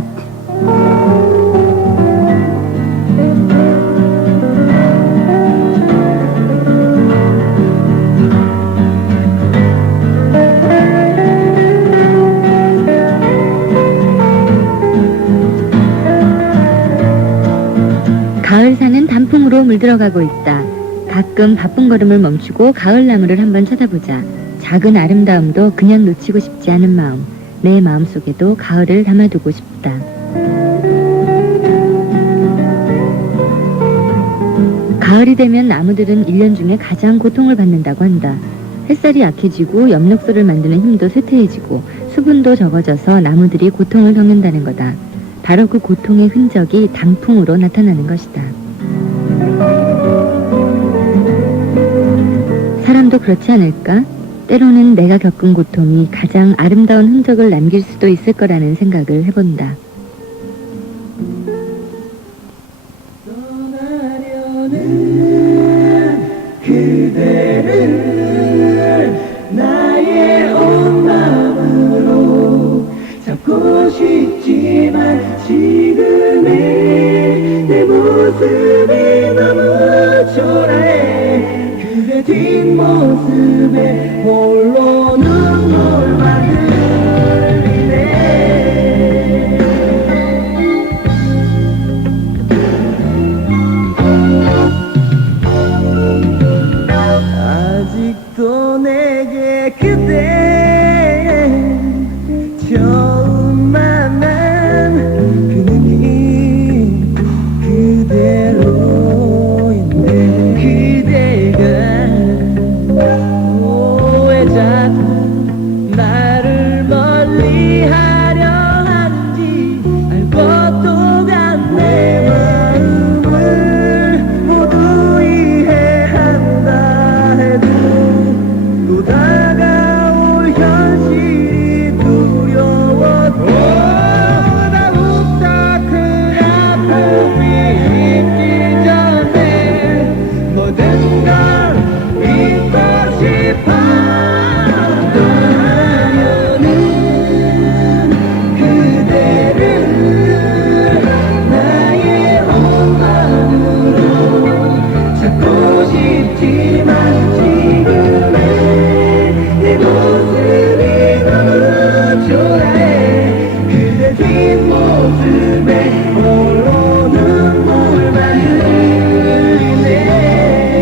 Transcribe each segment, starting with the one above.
스트리트. 가을산은 단풍으로 물들어가고 있다. 가끔 바쁜 걸음을 멈추고 가을나무를 한번 쳐다보자. 작은 아름다움도 그냥 놓치고 싶지 않은 마음. 내 마음속에도 가을을 담아두고 싶다. 가을이 되면 나무들은 1년 중에 가장 고통을 받는다고 한다. 햇살이 약해지고 엽록소를 만드는 힘도 쇠퇴해지고 수분도 적어져서 나무들이 고통을 겪는다는 거다. 바로 그 고통의 흔적이 단풍으로 나타나는 것이다. 사람도 그렇지 않을까? 때로는 내가 겪은 고통이 가장 아름다운 흔적을 남길 수도 있을 거라는 생각을 해본다. 떠나려는 그대를 나의 온 마음으로 잡고 싶지만 지금의 내 모습이 너무 초라해. 그대 뒷모습에 홀로 눈물만 흘리네. 아직도 내게 그대 처음 만난 그 느낌 그대로인데 그대가 왜 자꾸 나를 멀리하려 하는지 알고 또 간 내 마음을 모두 이해한다 해도 또 다가올 현실이 두려워. 나부터 큰 아픔이 있기 전에 모든 걸 잊고 싶어. 떠나려는 그대를 나의 온 마음으로 잡고 싶지만 지금의 내 모습이 너무 초라해. 그대 뒷모습에 홀로 눈물만 흘리네.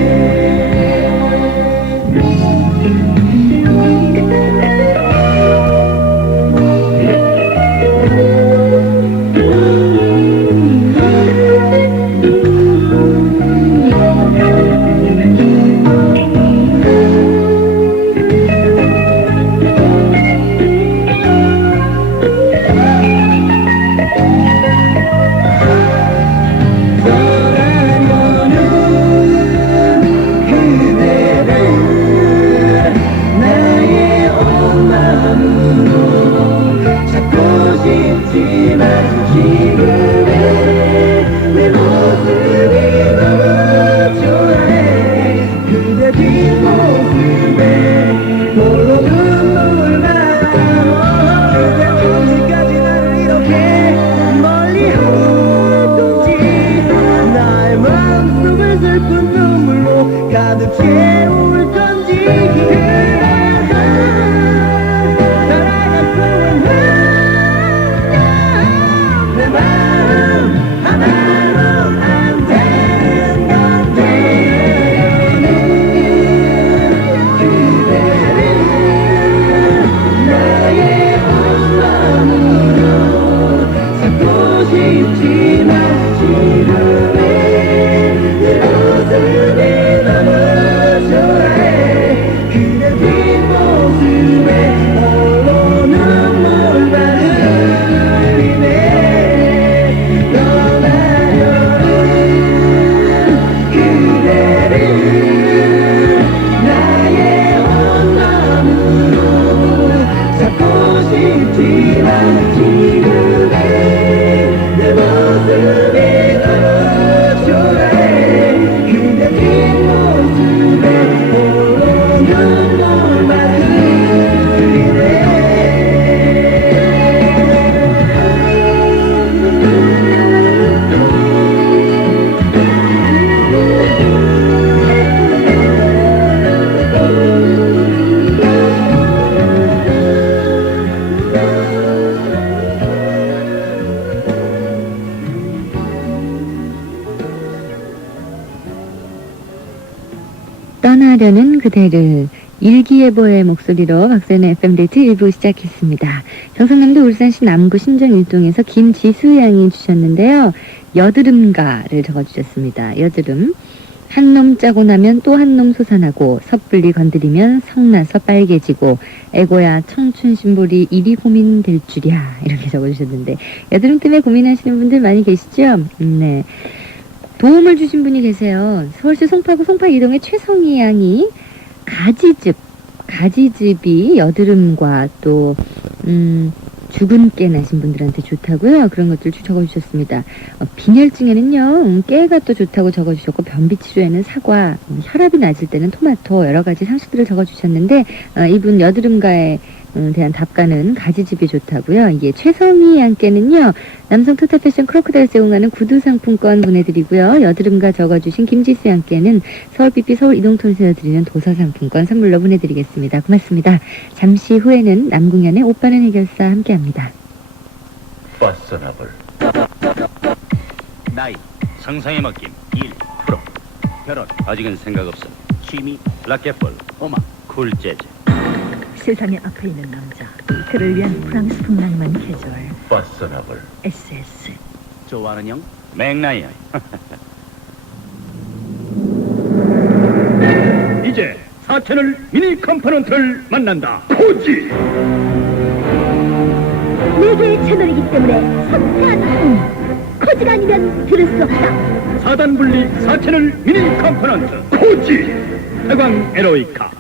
나의 온 마음으로 잡고 싶지만 지금의 내 모습이 너무 초라해. 그대 뒷모습에 홀로 눈물만. 그대 언제까지 나를 이렇게 멀리하던지 나의 마음속을 슬픈 눈물로 가득 채울 건지. 살아갔으면 내 마음 떠나려는 그대를 일기예보의 목소리로 박서연의 FM데이트 1부 시작했습니다. 경상남도 울산시 남구 신정 1동에서 김지수 양이 주셨는데요. 여드름가를 적어주셨습니다. 여드름. 한 놈 짜고 나면 또 한 놈 솟아나고 섣불리 건드리면 성나서 빨개지고 에고야 청춘 심볼이 이리 고민될 줄이야 이렇게 적어주셨는데 여드름 때문에 고민하시는 분들 많이 계시죠? 네. 도움을 주신 분이 계세요. 서울시 송파구 송파이동의 최성희 양이 가지즙이 여드름과 또 죽은 깨 나신 분들한테 좋다고요. 그런 것들 적어주셨습니다. 빈혈증에는요 깨가 또 좋다고 적어주셨고 변비 치료에는 사과, 혈압이 낮을 때는 토마토 여러 가지 상식들을 적어주셨는데 이분 여드름가에 대한 답가는 가지즙이 좋다고요. 이게 최성희 양께는요 남성 토탈 패션 크로커다일 제공하는 구두 상품권 보내드리고요. 여드름가 적어주신 김지수 양께는 서울 삐삐 서울 이동통신에서 드리는 도서 상품권 선물로 보내드리겠습니다. 고맙습니다. 잠시 후에는 남궁현의 오빠는 해결사 함께합니다. 퍼스너블 나이 상상의 맡김 1% 결혼 아직은 생각 없음 취미 라켓볼 음악 쿨 재즈 세상에 앞에 있는 남자 그를 위한 프랑스풍 낭만 캐주얼 퍼스너블 SS 좋아하는 형 맥라이언 이제 4채널 미니 컴포넌트를 만난다. 코지 네 개의 채널이기 때문에 선택한 코지가 아니면 들을 수 없다. 4단 분리 4채널 미니 컴포넌트 코지 태광 에로이카.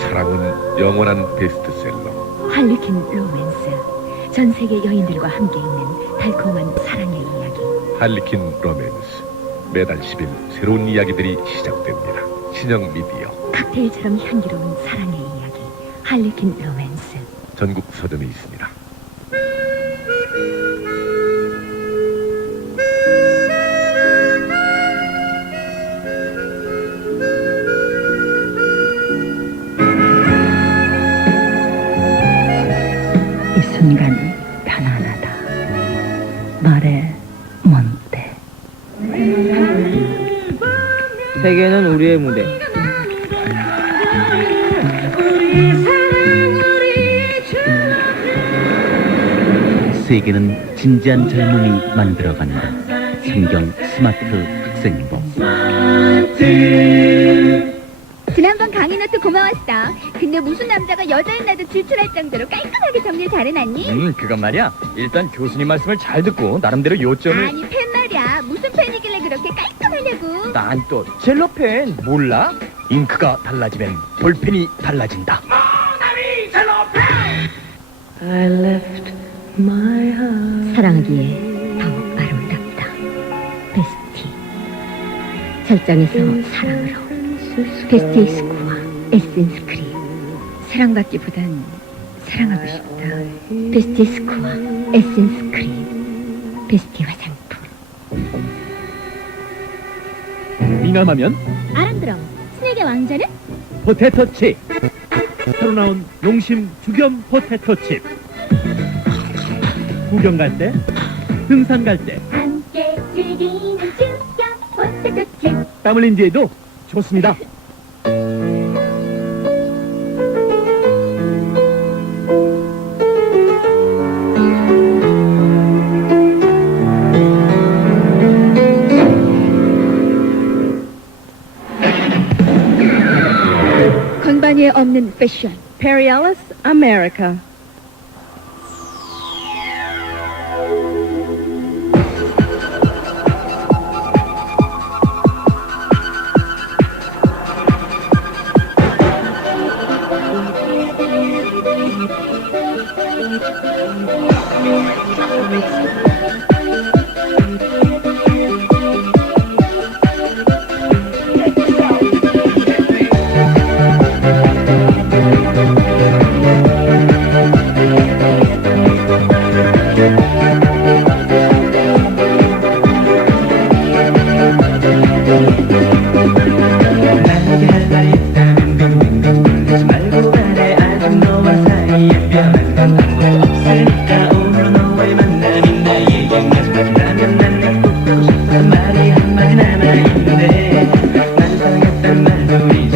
사랑은 영원한 베스트셀러. 할리퀸 로맨스 전 세계 여인들과 함께 있는 달콤한 사랑의 이야기. 할리퀸 로맨스. 매달 10일 새로운 이야기들이 시작됩니다. 신영 미디어. 칵테일처럼 향기로운 사랑의 이야기 할리퀸 로맨스. 전국 서점에 있습니다. 이 순간 편안하다. 말해 뭔데. 세계는 우리의 무대. 세계는 진지한 젊음이 만들어간다 성경 스마트 학생부 지난번 강의 노트 고마웠어. 근데 무슨 남자가 여자인 나도 질투할 정도로 깔끔하게 정리를 잘해놨니? 그건 말이야. 일단 교수님 말씀을 잘 듣고 나름대로 요점을. 아니 펜 말이야. 무슨 펜이길래 그렇게 깔끔하냐고. 난 또 젤로펜 몰라? 잉크가 달라지면 볼펜이 달라진다. 사랑하기에 더욱 아름답다. 베스티. 절정에서 사랑으로. 베스티 스코어 에센스 크림. 사랑받기보단 사랑하고 싶다. 베스티 스코어 에센스 크림. 베스티 화장품. 미남하면 아랑드럼 스낵의 왕자는? 포테토 칩. 새로 나온 농심 죽염 포테토 칩. 구경 갈 때, 등산 갈 때, 함께 즐기는 주경 포테토칩. 땀 흘린 뒤에도 좋습니다. 건반위에 없는 패션 페리알러스 아메리카. 말이 한마디 남아있는데 난 사랑했단 말도 이제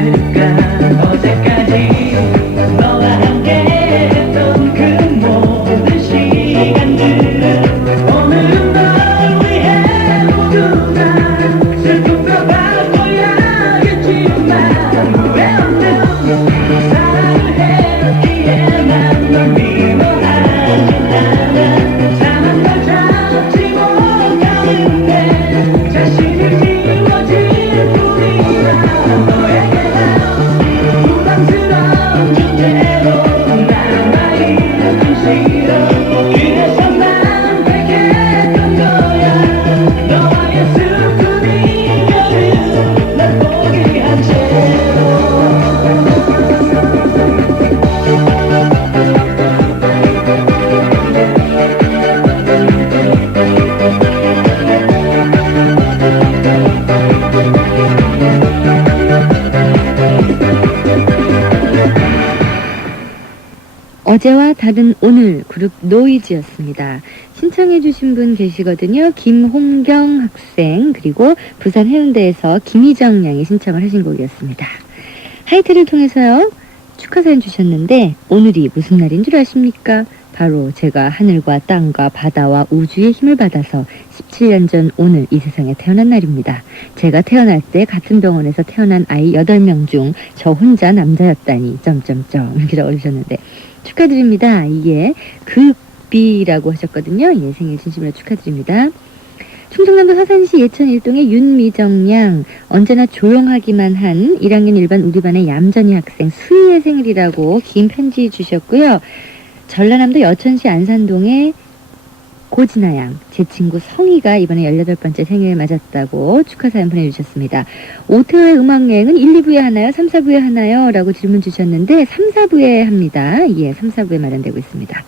있을까 어제까지 너와 함께 했던 그 모든 시간들은 오늘은 널 위해 모두 다 슬픔도 바꿔야겠지만 후회 없는 사랑을 했기에 난 널 미워하지 않아 참은 걸 참지 못하는데 자신을 지워질 뿐이야 너에게 부담스러운 주제로 남아있기 싫어 그래서 난 택했던 거야 너와의 슬픈 이별을 날 포기한 채로 어제와 다른 오늘 그룹 노이즈였습니다. 신청해 주신 분 계시거든요. 김홍경 학생 그리고 부산 해운대에서 김희정 양이 신청을 하신 곡이었습니다. 하이트를 통해서요. 축하 사연 주셨는데 오늘이 무슨 날인 줄 아십니까? 바로 제가 하늘과 땅과 바다와 우주의 힘을 받아서 17년 전 오늘 이 세상에 태어난 날입니다. 제가 태어날 때 같은 병원에서 태어난 아이 8명 중 저 혼자 남자였다니 이렇게 적어주셨는데 축하드립니다. 이게 급비라고 하셨거든요. 예, 생일 진심으로 축하드립니다. 충청남도 서산시 예천 일동의 윤미정 양 언제나 조용하기만 한 1학년 일반 우리 반의 얌전이 학생 수희의 생일이라고 긴 편지 주셨고요. 전라남도 여천시 안산동의 고진아 양, 제 친구 성희가 이번에 18번째 생일 맞았다고 축하 사연 보내주셨습니다. 오태호의 음악여행은 1, 2부에 하나요? 3, 4부에 하나요? 라고 질문 주셨는데 3, 4부에 합니다. 예, 3, 4부에 마련되고 있습니다.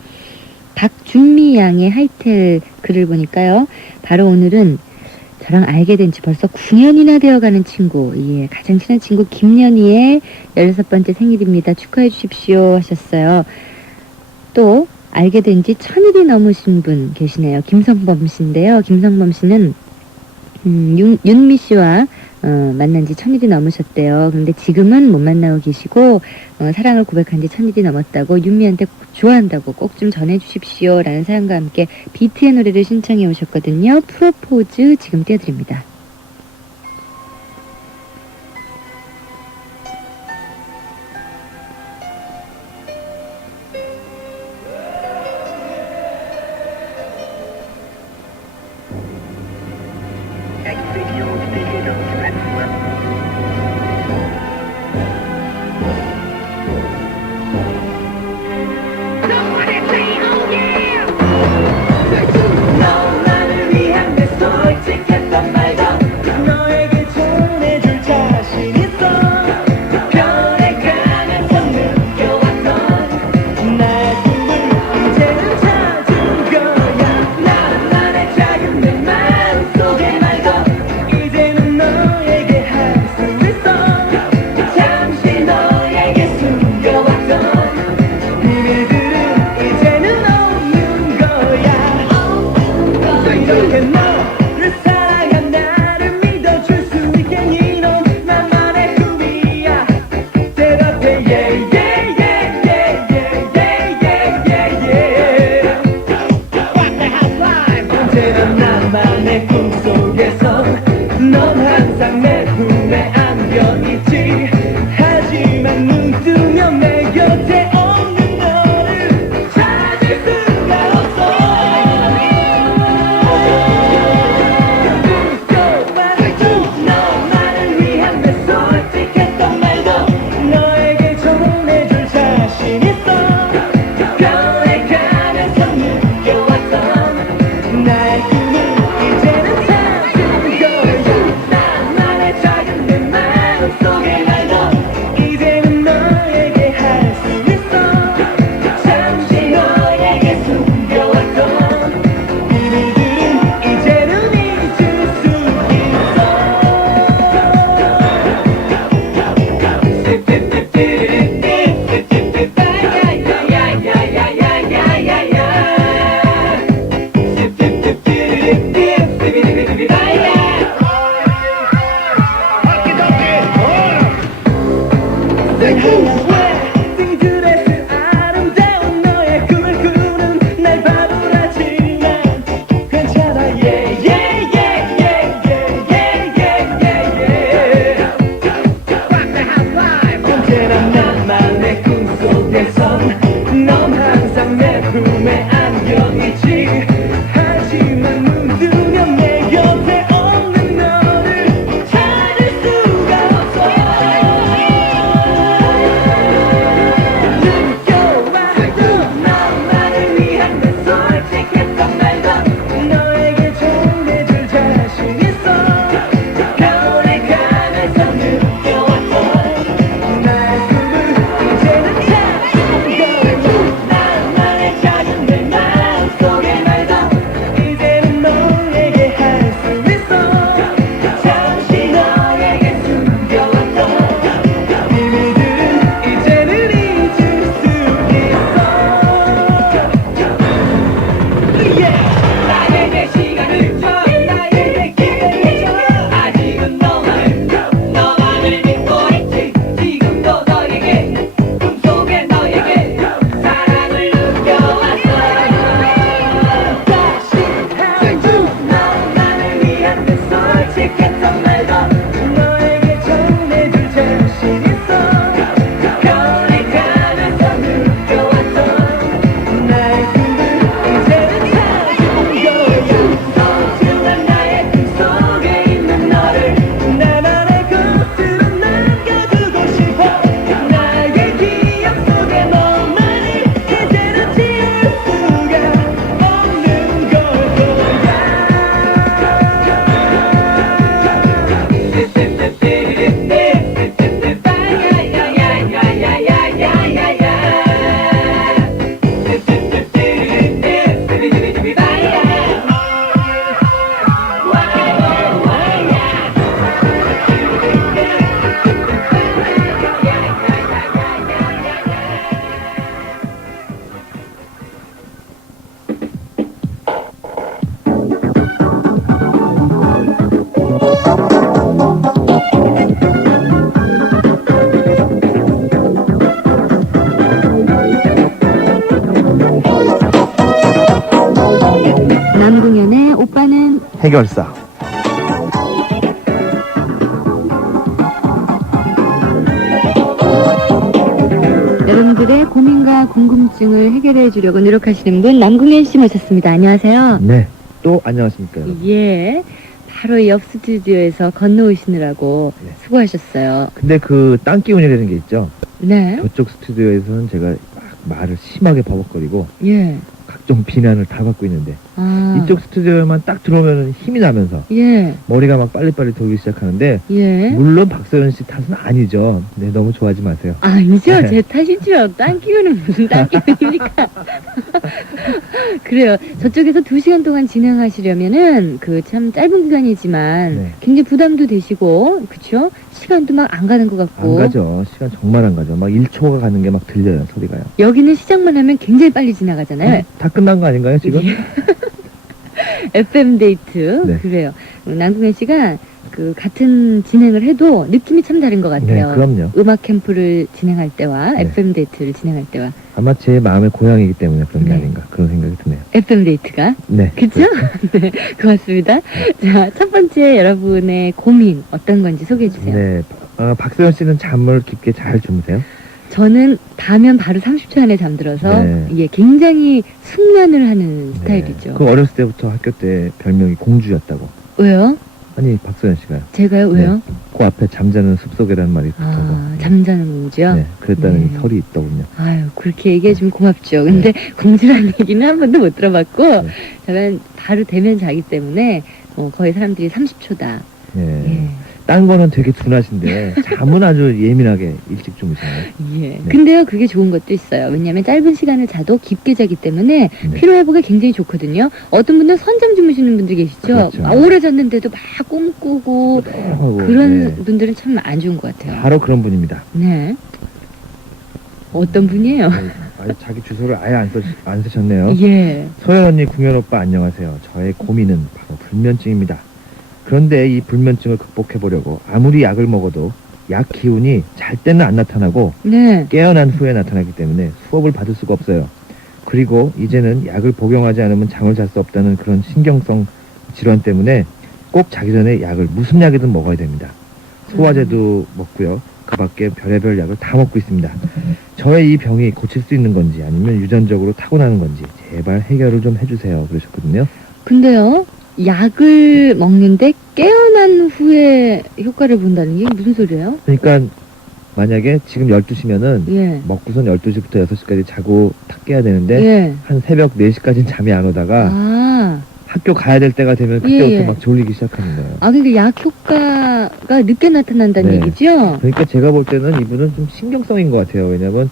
박준미 양의 하이텔 글을 보니까요. 바로 오늘은 저랑 알게 된 지 벌써 9년이나 되어가는 친구, 예, 가장 친한 친구 김연희의 16번째 생일입니다. 축하해 주십시오 하셨어요. 또 알게 된 지 1000일이 넘으신 분 계시네요. 김성범 씨인데요. 김성범 씨는 윤미 씨와 만난 지 1000일이 넘으셨대요. 근데 지금은 못 만나고 계시고 사랑을 고백한 지 1000일이 넘었다고 윤미한테 좋아한다고 꼭 좀 전해주십시오 라는 사연과 함께 비트의 노래를 신청해 오셨거든요. 프로포즈 지금 띄워드립니다. 넌 나를 위한 내 솔직했던 말도 너에게 전해줄 자신 있어 변해가면서 느껴왔던 나의 꿈을 이제는 찾은 거야 나만의 작은 내 마음속의 말도 이제는 너에게 할 수 있어 잠시 너에게 숨겨왔던 비밀들은 이제는 없는 거야 이렇게 너를 사랑한 나를 믿어줄 수 있겠니 넌 나만의 꿈이야 대답해 yeah yeah yeah yeah yeah yeah yeah yeah 언제나 나만의 꿈속에서 넌 항상 내 품에 안겨있지 하지만 눈 뜨면 내 곁에 없는 너를 찾을 수가 없어 넌 나를 위한 내 솔직했던 말도 너에게 전해줄 자신 있어 변해가면서 느껴왔던 나의 꿈을 이제는 찾은 거야 나만의 작은 내 마음속 웨딩드레스 아름다운 너의 꿈을 꾸는 날 바보라지만 괜찮아 언제나 나만의 꿈속에선 넌 항상 내 품에 안겨있지 하지만 눈 뜨면 내 곁에 없는 너를 찾을 수가 없어 느껴와도 너만을 위한 내 솔직했던 말도 너에게 전해줄 자신 있어 겨울에 가면서 느껴왔던 나의 꿈을 이제는 찾은 거야 나만의 작은 내 마음속의 말도 이제는 너에게 할 수 있어 잠시 너에게 숨겨왔던 비밀들은 이제는 잊을 수 있어 나에게 시간을 줘 나에게 기회를 줘 아직은 너만을 믿고 있지 지금도 너에게 꿈속에 너에게 사랑을 느껴왔어 다시 한번 너만을 위한 내 솔직했던 말도 너에게 전해줄 자신 있어 겨울이 가면서 느껴왔던 나의 꿈을 이제는 찾은 거야 소중한 나의 꿈속에 있는 너를 나만의 곳으로 남겨두고 싶어 나의 기억 속에 너만을 이제는 지울 수가 없는 걸 남궁현의 오빠는 해결사. 여러분들의 고민과 궁금증을 해결해 주려고 노력하시는 분 남궁현 씨 모셨습니다. 안녕하세요. 네. 또 안녕하십니까 여러분. 예, 바로 옆 스튜디오에서 건너오시느라고 네. 수고하셨어요. 근데 그 딴 기운이라는 게 있죠. 네, 저쪽 스튜디오에서는 제가 막 말을 심하게 버벅거리고 예, 각종 비난을 다 받고 있는데 아, 이쪽 스튜디오에만 딱 들어오면 힘이 나면서 예, 머리가 막 빨리빨리 돌기 시작하는데 예. 물론 박서연 씨 탓은 아니죠. 네, 너무 좋아하지 마세요. 아니죠. 네. 제 탓이죠. 딴 기운은 무슨 딴 기운입니까? 그래요. 저쪽에서 2시간 동안 진행하시려면은 그 참 짧은 기간이지만 네. 굉장히 부담도 되시고, 그쵸? 시간도 막 안 가는 것 같고. 안 가죠. 시간 정말 안 가죠. 막 1초가 가는 게 막 들려요. 소리가요. 여기는 시작만 하면 굉장히 빨리 지나가잖아요. 다 끝난 거 아닌가요 지금? FM 데이트. 네. 그래요. 남궁현 씨가 그 같은 진행을 해도 느낌이 참 다른 것 네, 같아요. 그럼요. 음악 캠프를 진행할 때와 네. FM 데이트를 진행할 때와 아마 제 마음의 고향이기 때문에 그런 게 네. 아닌가 그런 생각이 드네요. FM 데이트가 네. 그쵸? 네, 고맙습니다. 자, 첫 번째 여러분의 고민 어떤 건지 소개해 주세요. 네. 박서연 씨는 잠을 깊게 잘 주무세요? 저는 자면 바로 30초 안에 잠들어서 네. 예, 굉장히 숙면을 하는 스타일이죠. 그 어렸을 때부터 학교 때 별명이 공주였다고. 왜요? 아니 박서연 씨가요. 제가요? 왜요? 그 앞에 잠자는 숲속이라는 말이 붙어서. 아, 잠자는 공주요? 네, 그랬다는 네. 설이 있더군요. 아유, 그렇게 얘기해 주면 고맙죠. 근데 공주라는 얘기는 한 번도 못 들어봤고, 네. 저는 바로 되면 자기 때문에 거의 사람들이 30초다. 예. 예. 딴 거는 되게 둔하신데 잠은 아주 예민하게 일찍 주무시네요. 예. 근데요, 그게 좋은 것도 있어요. 왜냐하면 짧은 시간을 자도 깊게 자기 때문에 네. 피로회복에 굉장히 좋거든요. 어떤 분들은 선잠 주무시는 분들 계시죠. 그렇죠. 막 오래 잤는데도 막 꿈꾸고 하고, 그런 네. 분들은 참 안 좋은 것 같아요. 바로 그런 분입니다. 네. 어떤 분이에요? 아유, 자기 주소를 아예 안 쓰셨네요. 예. 소연 언니, 궁현 오빠 안녕하세요. 저의 고민은 바로 불면증입니다. 그런데 이 불면증을 극복해보려고 아무리 약을 먹어도 약 기운이 잘 때는 안 나타나고 네. 깨어난 후에 나타나기 때문에 수업을 받을 수가 없어요. 그리고 이제는 약을 복용하지 않으면 잠을 잘 수 없다는 그런 신경성 질환 때문에 꼭 자기 전에 약을 무슨 약이든 먹어야 됩니다. 소화제도 먹고요. 그 밖에 별의별 약을 다 먹고 있습니다. 저의 이 병이 고칠 수 있는 건지 아니면 유전적으로 타고나는 건지 제발 해결을 좀 해주세요. 그러셨거든요. 근데요, 약을 먹는데 깨어난 후에 효과를 본다는 게 무슨 소리예요? 그러니까 만약에 지금 12시면은 예. 먹고선 12시부터 6시까지 자고 탁 깨야 되는데 예. 한 새벽 4시까지는 잠이 안 오다가 아, 학교 가야 될 때가 되면 그때부터 예. 막 졸리기 시작하는 거예요. 그러니까 약 효과가 늦게 나타난다는 네. 얘기죠? 그러니까 제가 볼 때는 이분은 좀 신경성인 것 같아요. 왜냐면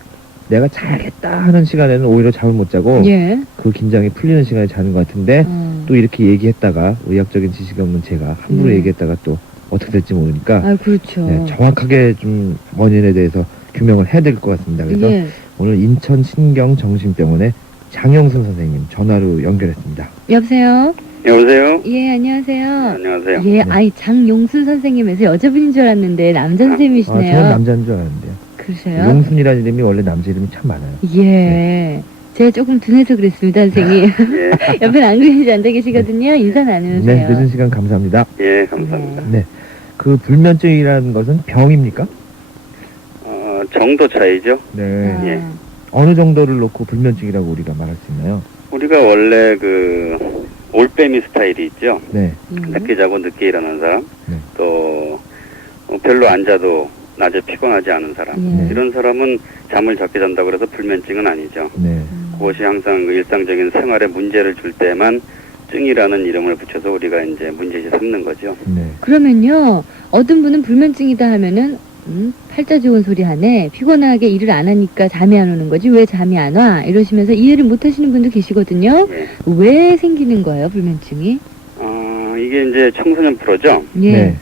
내가 자야겠다 하는 시간에는 오히려 잠을 못 자고 예. 그 긴장이 풀리는 시간에 자는 것 같은데 또 이렇게 얘기했다가 의학적인 지식이 없는 제가 함부로 얘기했다가 또 어떻게 될지 모르니까 아, 그렇죠. 네, 정확하게 좀 원인에 대해서 규명을 해야 될 것 같습니다. 그래서 예. 오늘 인천신경정신병원의 장영순 선생님 전화로 연결했습니다. 여보세요? 여보세요? 예, 안녕하세요. 안녕하세요. 예, 아이, 장용순 선생님에서 여자분인 줄 알았는데 남자 선생님이시네요. 저는 남자인 줄 알았는데요. 그러세요? 용순이라는 이름이 원래 남자 이름이 참 많아요. 예. 제가 조금 둔해서 그랬습니다, 선생님. 예, 옆에 안 계시지 앉아 계시거든요. 인사 나누세요. 네, 늦은 시간 감사합니다. 예, 감사합니다. 네, 그 불면증이라는 것은 병입니까? 정도 차이죠. 네. 아, 예. 어느 정도를 놓고 불면증이라고 우리가 말할 수 있나요? 우리가 원래 그 올빼미 스타일이 있죠. 네, 늦게 자고 늦게 일어나는 사람, 네. 또 별로 안 자도 낮에 피곤하지 않은 사람. 예. 이런 사람은 잠을 적게 잔다고 해서 불면증은 아니죠. 네, 그것이 항상 그 일상적인 생활에 문제를 줄 때만 증이라는 이름을 붙여서 우리가 이제 문제시 삼는 거죠. 네. 그러면요, 어떤 분은 불면증이다 하면은, 팔자 좋은 소리 하네. 피곤하게 일을 안 하니까 잠이 안 오는 거지. 왜 잠이 안 와? 이러시면서 이해를 못 하시는 분도 계시거든요. 예. 왜 생기는 거예요, 불면증이? 이게 이제 청소년 프로죠. 예. 네.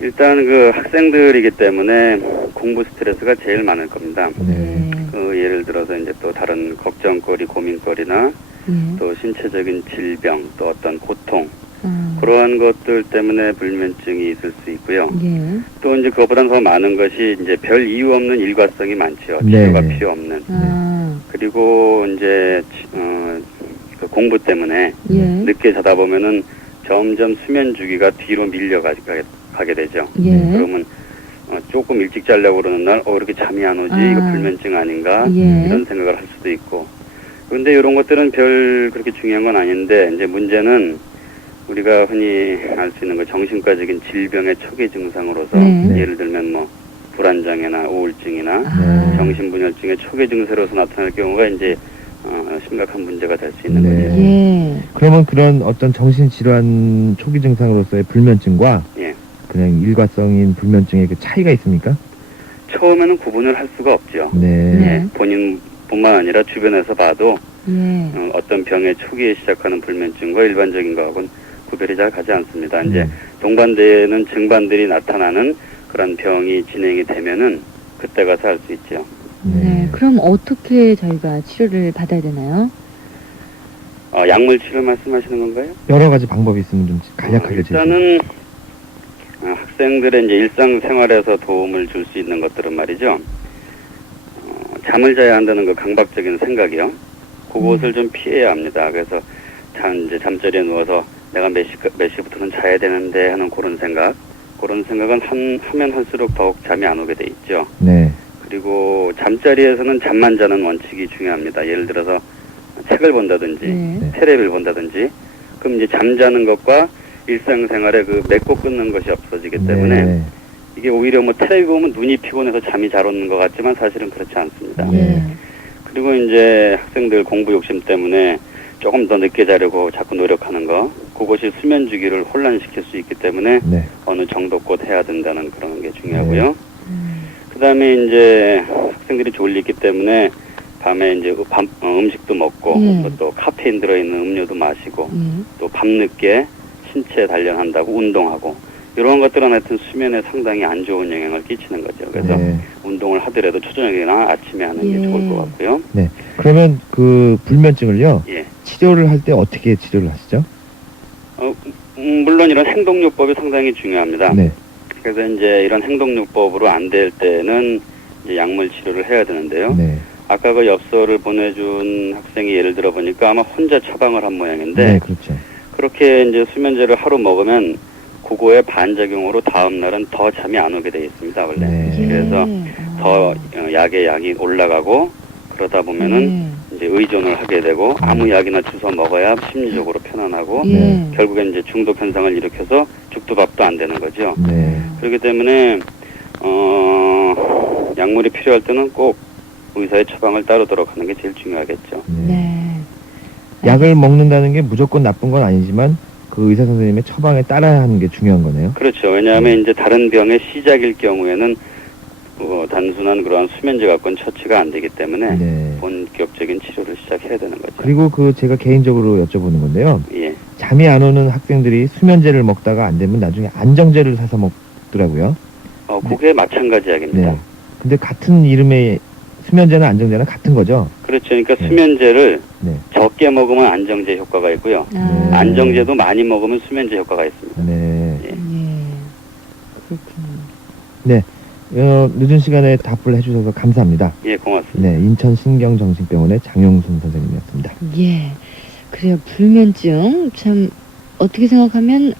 일단 그 학생들이기 때문에 공부 스트레스가 제일 많을 겁니다. 네. 그 예를 들어서 이제 또 다른 걱정거리, 고민거리나 예. 또 신체적인 질병, 또 어떤 고통, 아, 그러한 것들 때문에 불면증이 있을 수 있고요. 예. 또 이제 그것보다는 더 많은 것이 이제 별 이유 없는 일과성이 많죠. 네. 치료가 필요 없는. 아, 그리고 이제 그 공부 때문에 예. 늦게 자다 보면은 점점 수면 주기가 뒤로 밀려가게 되죠. 예. 그러면 조금 일찍 자려고 그러는 날 이렇게 잠이 안 오지? 이거 불면증 아닌가? 예. 이런 생각을 할 수도 있고. 그런데 이런 것들은 별 그렇게 중요한 건 아닌데 이제 문제는 우리가 흔히 알 수 있는 거 정신과적인 질병의 초기 증상으로서 네. 예를 들면 뭐 불안장애나 우울증이나 아. 정신분열증의 초기 증세로서 나타날 경우가 이제 심각한 문제가 될 수 있는 네. 거죠. 예. 그러면 그런 어떤 정신질환 초기 증상으로서의 불면증과 예. 그냥 일과성인 불면증의 그 차이가 있습니까? 처음에는 구분을 할 수가 없죠. 네. 네. 본인뿐만 아니라 주변에서 봐도 예. 어떤 병의 초기에 시작하는 불면증과 일반적인 거하고는 구별이 잘 가지 않습니다. 이제 네. 동반되는 증반들이 나타나는 그런 병이 진행이 되면은 그때 가서 알 수 있죠. 네. 그럼 어떻게 저희가 치료를 받아야 되나요? 약물 치료 말씀하시는 건가요? 여러 가지 방법이 있으면 좀 간략하게 일단은 학생들의 이제 일상생활에서 도움을 줄 수 있는 것들은 말이죠. 잠을 자야 한다는 그 강박적인 생각이요. 그것을 좀 피해야 합니다. 그래서 이제 잠자리에 누워서 내가 몇 시부터는 자야 되는데 하는 그런 생각은 하면 할수록 더욱 잠이 안 오게 돼 있죠. 네. 그리고 잠자리에서는 잠만 자는 원칙이 중요합니다. 예를 들어서 책을 본다든지 네. 테레비를 본다든지 그럼 이제 잠자는 것과 일상생활에 그 맺고 끊는 것이 없어지기 때문에 네. 이게 오히려 뭐 테레비 보면 눈이 피곤해서 잠이 잘 오는 것 같지만 사실은 그렇지 않습니다. 네. 그리고 이제 학생들 공부 욕심 때문에 조금 더 늦게 자려고 자꾸 노력하는 거 그것이 수면 주기를 혼란시킬 수 있기 때문에 네. 어느 정도껏 해야 된다는 그런 게 중요하고요. 그 다음에 이제 학생들이 졸리기 때문에 밤에 이제 음식도 먹고 또 카페인 들어있는 음료도 마시고 또 밤늦게 신체 단련한다고 운동하고 이런 것들은 하여튼 수면에 상당히 안 좋은 영향을 끼치는 거죠. 그래서 네. 운동을 하더라도 초저녁이나 아침에 하는 게 좋을 것 같고요. 네. 그러면 그 불면증을요. 예. 치료를 할 때 어떻게 치료를 하시죠? 물론 이런 행동요법이 상당히 중요합니다. 네. 그래서 이제 이런 행동요법으로 안 될 때는 이제 약물 치료를 해야 되는데요. 네. 아까 그 엽서를 보내준 학생이 예를 들어 보니까 아마 혼자 처방을 한 모양인데 네, 그렇죠. 그렇게 이제 수면제를 하루 먹으면 그거의 반작용으로 다음 날은 더 잠이 안 오게 돼 있습니다 원래. 네. 그래서 더 약의 약이 올라가고 그러다 보면은 이제 의존을 하게 되고 아무 약이나 주워 먹어야 심리적으로 편안하고 예. 결국엔 이제 중독 현상을 일으켜서 죽도 밥도 안 되는 거죠. 네. 그렇기 때문에 약물이 필요할 때는 꼭 의사의 처방을 따르도록 하는 게 제일 중요하겠죠. 네. 약을 먹는다는 게 무조건 나쁜 건 아니지만 그 의사 선생님의 처방에 따라야 하는 게 중요한 거네요. 그렇죠. 왜냐하면 이제 다른 병의 시작일 경우에는 단순한 그러한 수면제 갖고는 처치가 안 되기 때문에 네. 본격적인 치료를 시작해야 되는 거죠. 그리고 그 제가 개인적으로 여쭤보는 건데요. 예. 잠이 안 오는 학생들이 수면제를 먹다가 안 되면 나중에 안정제를 사서 먹더라고요. 그게 마찬가지 약입니다. 네. 근데 같은 이름의 수면제나 안정제는 같은 거죠? 그렇죠. 그러니까 네. 수면제를 네. 적게 먹으면 안정제 효과가 있고요. 아. 네. 안정제도 많이 먹으면 수면제 효과가 있습니다. 네. 예. 그렇군요. 늦은 시간에 답을 해주셔서 감사합니다. 예, 고맙습니다. 네, 인천신경정신병원의 장용순 선생님이었습니다. 예. 그래요. 불면증 참 어떻게 생각하면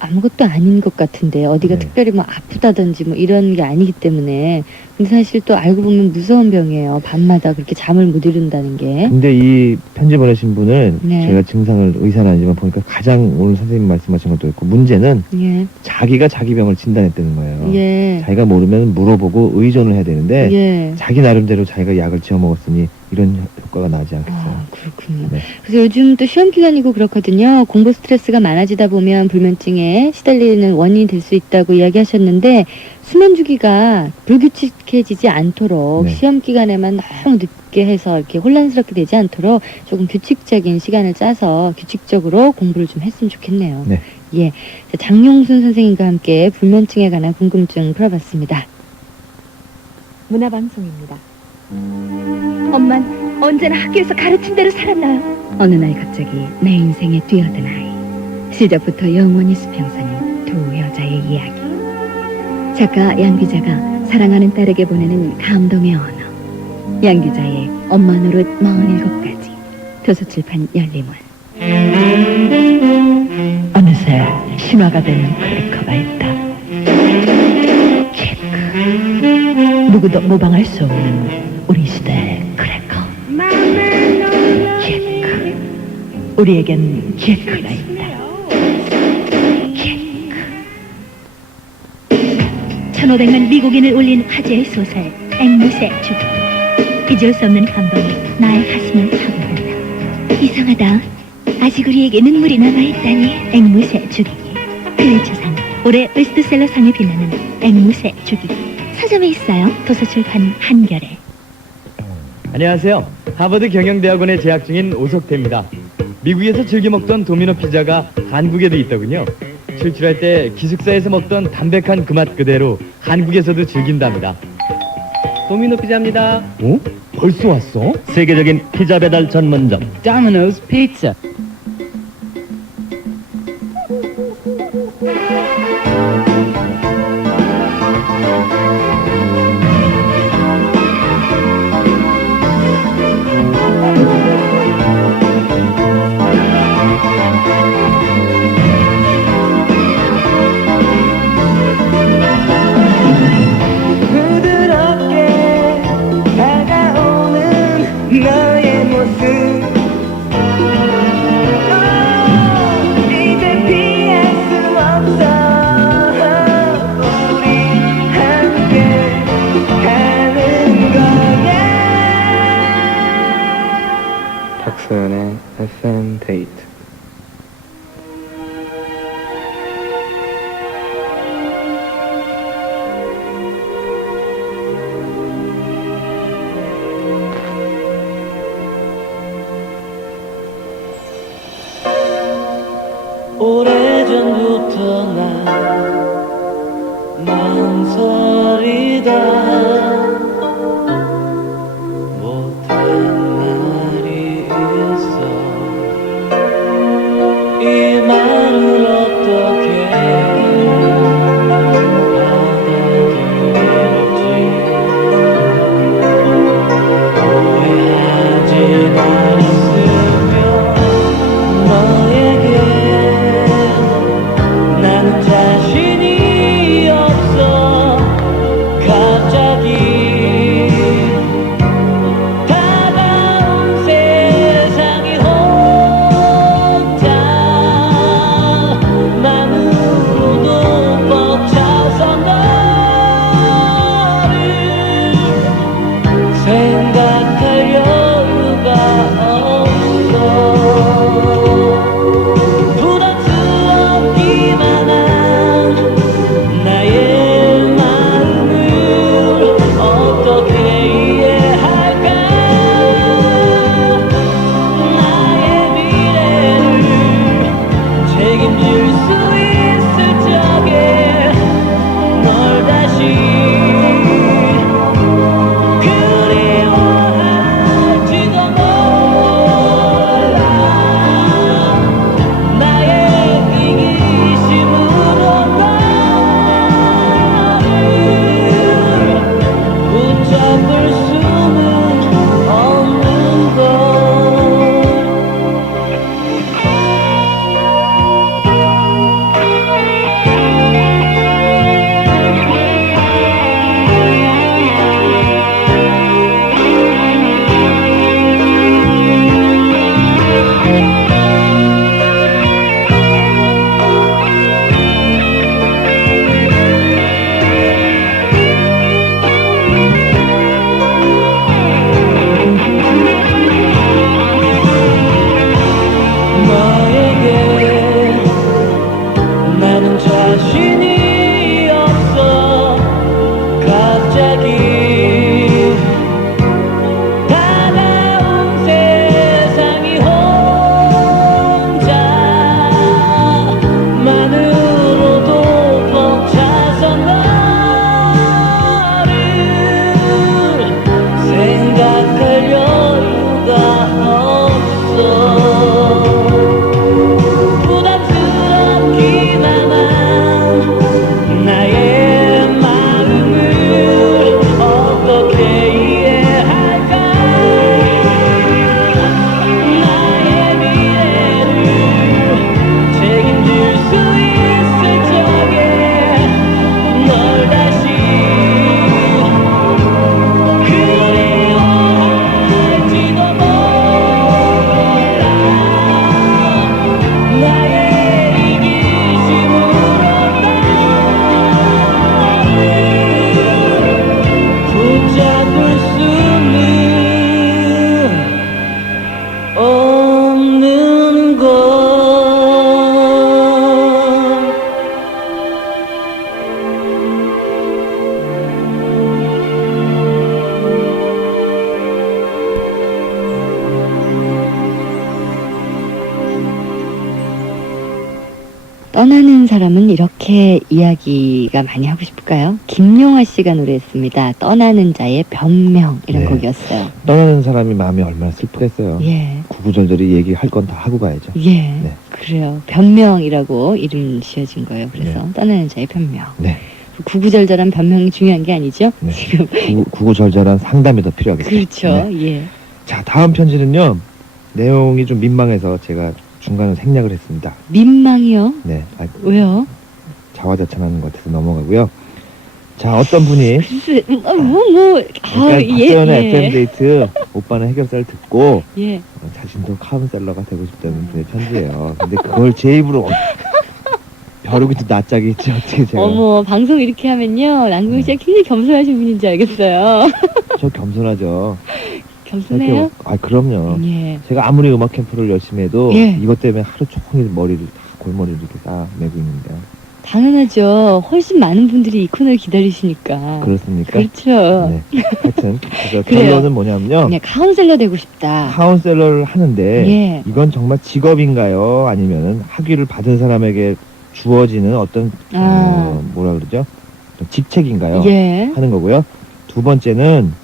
아무것도 아닌 것 같은데 어디가 네. 특별히 뭐 아프다든지 뭐 이런 게 아니기 때문에 근데 사실 또 알고 보면 무서운 병이에요. 밤마다 그렇게 잠을 못 이룬다는 게. 근데 이 편지 보내신 분은 네. 제가 증상을 의사는 아니지만 보니까 가장 오늘 선생님 말씀하신 것도 있고 문제는 예. 자기가 자기 병을 진단했다는 거예요. 예. 자기가 모르면 물어보고 의존을 해야 되는데 예. 자기 나름대로 자기가 약을 지어 먹었으니 이런 효과가 나지 않겠어요. 아, 그렇군요. 네. 그래서 요즘 또 시험 기간이고 그렇거든요. 공부 스트레스가 많아지다 보면 불면증에 시달리는 원인이 될 수 있다고 이야기하셨는데 수면 주기가 불규칙해지지 않도록 네. 시험 기간에만 너무 늦게 해서 이렇게 혼란스럽게 되지 않도록 조금 규칙적인 시간을 짜서 규칙적으로 공부를 좀 했으면 좋겠네요. 네. 예. 자, 장용순 선생님과 함께 불면증에 관한 궁금증 풀어봤습니다. 문화방송입니다. 엄만 언제나 학교에서 가르친 대로 살았나요? 어느 날 갑자기 내 인생에 뛰어든 아이. 시작부터 영원히 수평선인 두 여자의 이야기. 작가 양 기자가 사랑하는 딸에게 보내는 감동의 언어. 양 기자의 엄마 노릇 47가지. 도서출판 열리문. 어느새 신화가 된 크래커가 있다. 체크. 누구도 모방할 수 없는 우리 시대의 크래커. 체크. 우리에겐 체크가 있다. 1500만 미국인을 울린 화제의 소설 앵무새 주기. 잊을 수 없는 감동이 나의 가슴을 파고든다. 이상하다. 아직 우리에게 눈물이 남아있다니. 앵무새 주기. 필리처상 올해 베스트셀러상에 빛나는 앵무새 주기. 서점에 있어요. 도서출판 한겨레. 안녕하세요. 하버드 경영대학원에 재학 중인 오석태입니다. 미국에서 즐겨 먹던 도미노 피자가 한국에도 있더군요. 출출할 때 기숙사에서 먹던 담백한 그 맛 그대로 한국에서도 즐긴답니다. 도미노 피자입니다. 어? 벌써 왔어? 세계적인 피자 배달 전문점 Domino's Pizza. 부드럽게 다가오는 너의 모습. 이제 피할 수 없어. 우리 함께 가는 거야. 박소연의 FM 데이트. 오래전부터 난 망설이다 못한 말이 있어. 이 말을 어떻게 이야기 다가온 세상이 혼자만으로도 벅차서 나를 생각할 여유가 없어 부담스럽긴 하나 나의 마음을 어떻게 이해할까 나의 미래를 책임질 수 있을 적에 널 다시 그리워할지도 몰라 나의 이기심으로 붙잡을 수는 없는 것 떠나는 사람은 이렇게 이야기가 많이 하고 싶을까요? 김용화 씨가 노래했습니다. 떠나는 자의 변명 이런 네. 곡이었어요. 떠나는 사람이 마음이 얼마나 슬프겠어요. 예, 구구절절히 얘기할 건 다 하고 가야죠. 예, 네. 그래요. 변명이라고 이름 지어진 거예요. 그래서 떠나는 자의 변명. 네. 구구절절한 변명이 중요한 게 아니죠? 네. 지금 구구절절한 상담이 더 필요하겠죠. 그렇죠. 네. 예. 자, 다음 편지는요. 내용이 좀 민망해서 제가 중간에 생략을 했습니다. 민망이요? 네. 왜요? 자화자찬하는 것 같아서 넘어가고요. 자, 어떤 분이 글쎄, 박서연의 예. FM데이트 오빠는 해결사를 듣고 예. 자신도 카운셀러가 되고 싶다는 분의 편지예요. 근데 그걸 제 입으로 벼룩이도 낯짝이 있지 어떻게 제가. 어머, 방송 이렇게 하면요. 남궁 씨가 굉장히 겸손하신 분인 줄 알겠어요. 저 겸손하죠. 겸손해요? 그럼요. 예. 제가 아무리 음악 캠프를 열심히 해도 예. 이것 때문에 하루 종일 머리를 다 골머리를 이렇게 싸매고 있는데. 당연하죠. 훨씬 많은 분들이 이 코너를 기다리시니까. 그렇습니까? 그렇죠. 네. 하여튼 그래서 그래요. 결론은 뭐냐면요. 네, 카운셀러 되고 싶다. 카운셀러를 하는데 예. 이건 정말 직업인가요? 아니면은 학위를 받은 사람에게 주어지는 어떤 뭐라 그러죠? 어떤 직책인가요? 예. 하는 거고요. 두 번째는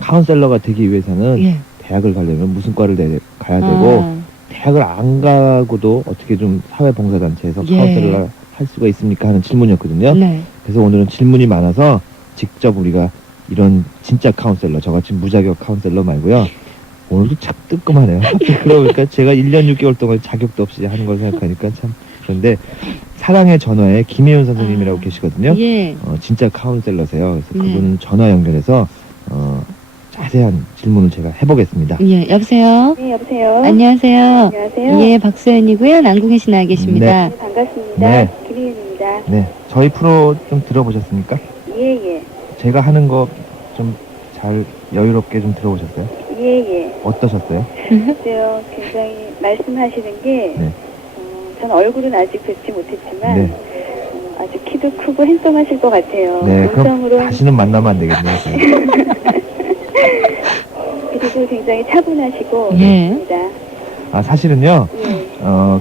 카운셀러가 되기 위해서는 예. 대학을 가려면 무슨 과를 가야 되고 대학을 안 가고도 어떻게 좀 사회봉사단체에서 예. 카운셀러를 할 수가 있습니까? 하는 질문이었거든요. 네. 그래서 오늘은 질문이 많아서 직접 우리가 이런 진짜 카운셀러, 저같이 무자격 카운셀러 말고요. 오늘도 참 뜨끔하네요. 그러니까 제가 1년 6개월 동안 자격도 없이 하는 걸 생각하니까 참 그런데 사랑의 전화에 김혜윤 선생님이라고 계시거든요. 예. 진짜 카운셀러세요. 그래서 네. 그분 전화 연결해서 자세한 질문을 제가 해보겠습니다. 예, 여보세요? 네, 여보세요. 안녕하세요. 안녕하세요. 예, 박소연이고요. 남궁혜 씨 나와 계십니다. 네, 반갑습니다. 네. 김희윤입니다. 네, 저희 프로 좀 들어보셨습니까? 예, 예. 제가 하는 거 좀 잘 여유롭게 좀 들어보셨어요? 예, 예. 어떠셨어요? 글쎄요, 굉장히 말씀하시는 게, 네. 전 얼굴은 아직 뵙지 못했지만, 네. 아주 키도 크고 핸섬하실 것 같아요. 네, 그럼 음성으로 다시는 만나면 안 되겠네요. 그리고 굉장히 차분하시고, 예. 그렇습니다. 사실은요, 예,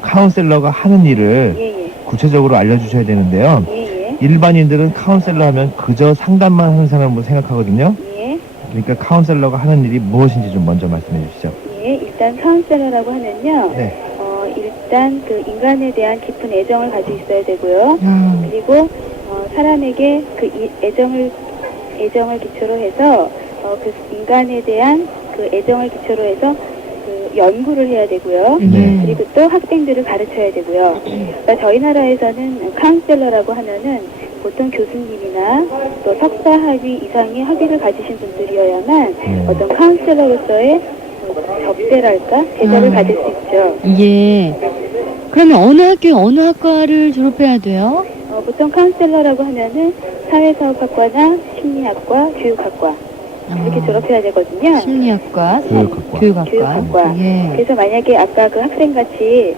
카운셀러가 하는 일을 예, 예. 구체적으로 알려주셔야 되는데요. 예, 예. 일반인들은 카운셀러 하면 그저 상담만 하는 사람으로 생각하거든요. 예, 그러니까 카운셀러가 하는 일이 무엇인지 좀 먼저 말씀해 주시죠. 예. 일단 카운셀러라고 하면요. 네. 일단 그 인간에 대한 깊은 애정을 가지고 있어야 되고요. 아, 그리고 사람에게 그 애정을 기초로 해서 그 인간에 대한 그 애정을 기초로 해서 그 연구를 해야 되고요. 네. 그리고 또 학생들을 가르쳐야 되고요. 그러니까 저희 나라에서는 카운셀러라고 하면은 보통 교수님이나 또 석사 학위 이상의 학위를 가지신 분들이어야만 어떤 카운셀러로서의 접대랄까 제자를 가질 수 있죠. 예. 그러면 어느 학교, 어느 학과를 졸업해야 돼요? 보통 카운셀러라고 하면은 사회사업학과나 심리학과, 교육학과 이렇게 졸업해야 되거든요. 심리학과, 교육학과. 교육학과. 예. 그래서 만약에 아까 그 학생같이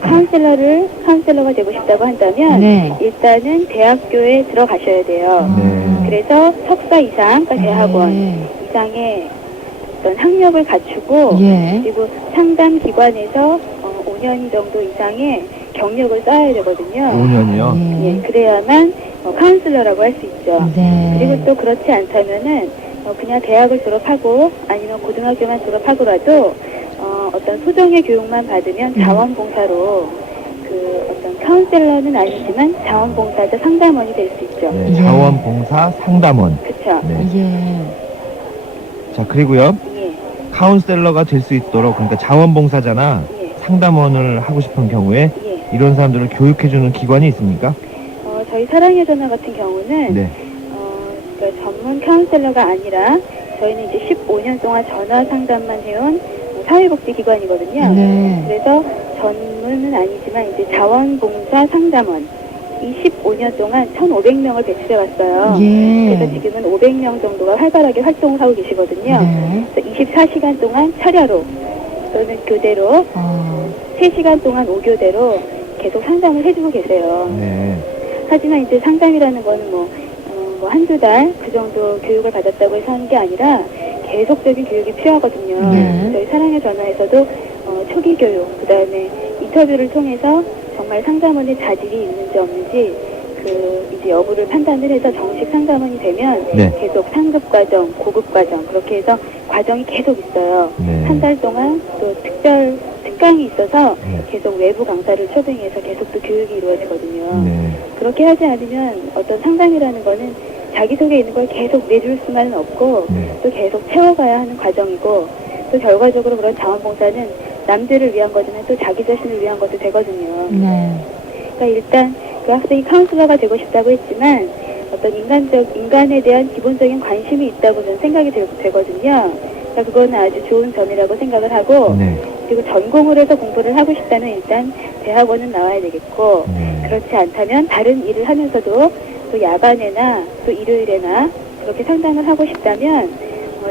카운셀러가 되고 싶다고 한다면 네. 일단은 대학교에 들어가셔야 돼요. 네. 그래서 석사 이상, 그러니까 대학원 이상의 어떤 학력을 갖추고 그리고 상담 기관에서 5년 정도 이상의 경력을 쌓아야 되거든요. 5년이요? 예, 그래야만 카운슬러라고 할 수 있죠. 그리고 또 그렇지 않다면은 그냥 대학을 졸업하고 아니면 고등학교만 졸업하고라도 어떤 소정의 교육만 받으면 자원봉사로 그 어떤 카운셀러는 아니지만 자원봉사자 상담원이 될 수 있죠. 네, 자원봉사 상담원. 그렇죠. 네. 자, 그리고요. 예. 카운셀러가 될 수 있도록, 그러니까 자원봉사자나 상담원을 하고 싶은 경우에 이런 사람들을 교육해주는 기관이 있습니까? 저희 사랑의 전화 같은 경우는 네. 그러니까 전문 카운셀러가 아니라 저희는 이제 15년 동안 전화 상담만 해온 사회복지기관이거든요. 그래서 전문은 아니지만 이제 자원봉사 상담원 이 15년 동안 1,500명을 배출해 왔어요. 그래서 지금은 500명 정도가 활발하게 활동을 하고 계시거든요. 그래서 24시간 동안 철야로 또는 교대로 3시간 동안 5교대로 계속 상담을 해주고 계세요. 하지만 이제 상담이라는 거는 뭐 한두 달 그 정도 교육을 받았다고 해서 하는 게 아니라 계속적인 교육이 필요하거든요. 저희 사랑의 전화에서도 초기 교육, 그 다음에 인터뷰를 통해서 정말 상담원의 자질이 있는지 없는지 그 이제 여부를 판단을 해서 정식 상담원이 되면 계속 상급 과정, 고급 과정 그렇게 해서 과정이 계속 있어요. 한 달 동안 또 특강이 있어서 계속 외부 강사를 초빙해서 계속 또 교육이 이루어지거든요. 그렇게 하지 않으면 어떤 상담이라는 거는 자기소개 있는 걸 계속 내줄 수만은 없고 또 계속 채워가야 하는 과정이고 또 결과적으로 그런 자원봉사는 남들을 위한 거지만 또 자기 자신을 위한 것도 되거든요. 그러니까 일단 그 학생이 카운슬러가 되고 싶다고 했지만 어떤 인간에 대한 기본적인 관심이 있다고 저는 생각이 되거든요. 그러니까 그거는 아주 좋은 점이라고 생각을 하고 그리고 전공을 해서 공부를 하고 싶다면 일단 대학원은 나와야 되겠고 그렇지 않다면 다른 일을 하면서도 또 야간에나 또 일요일에나 그렇게 상담을 하고 싶다면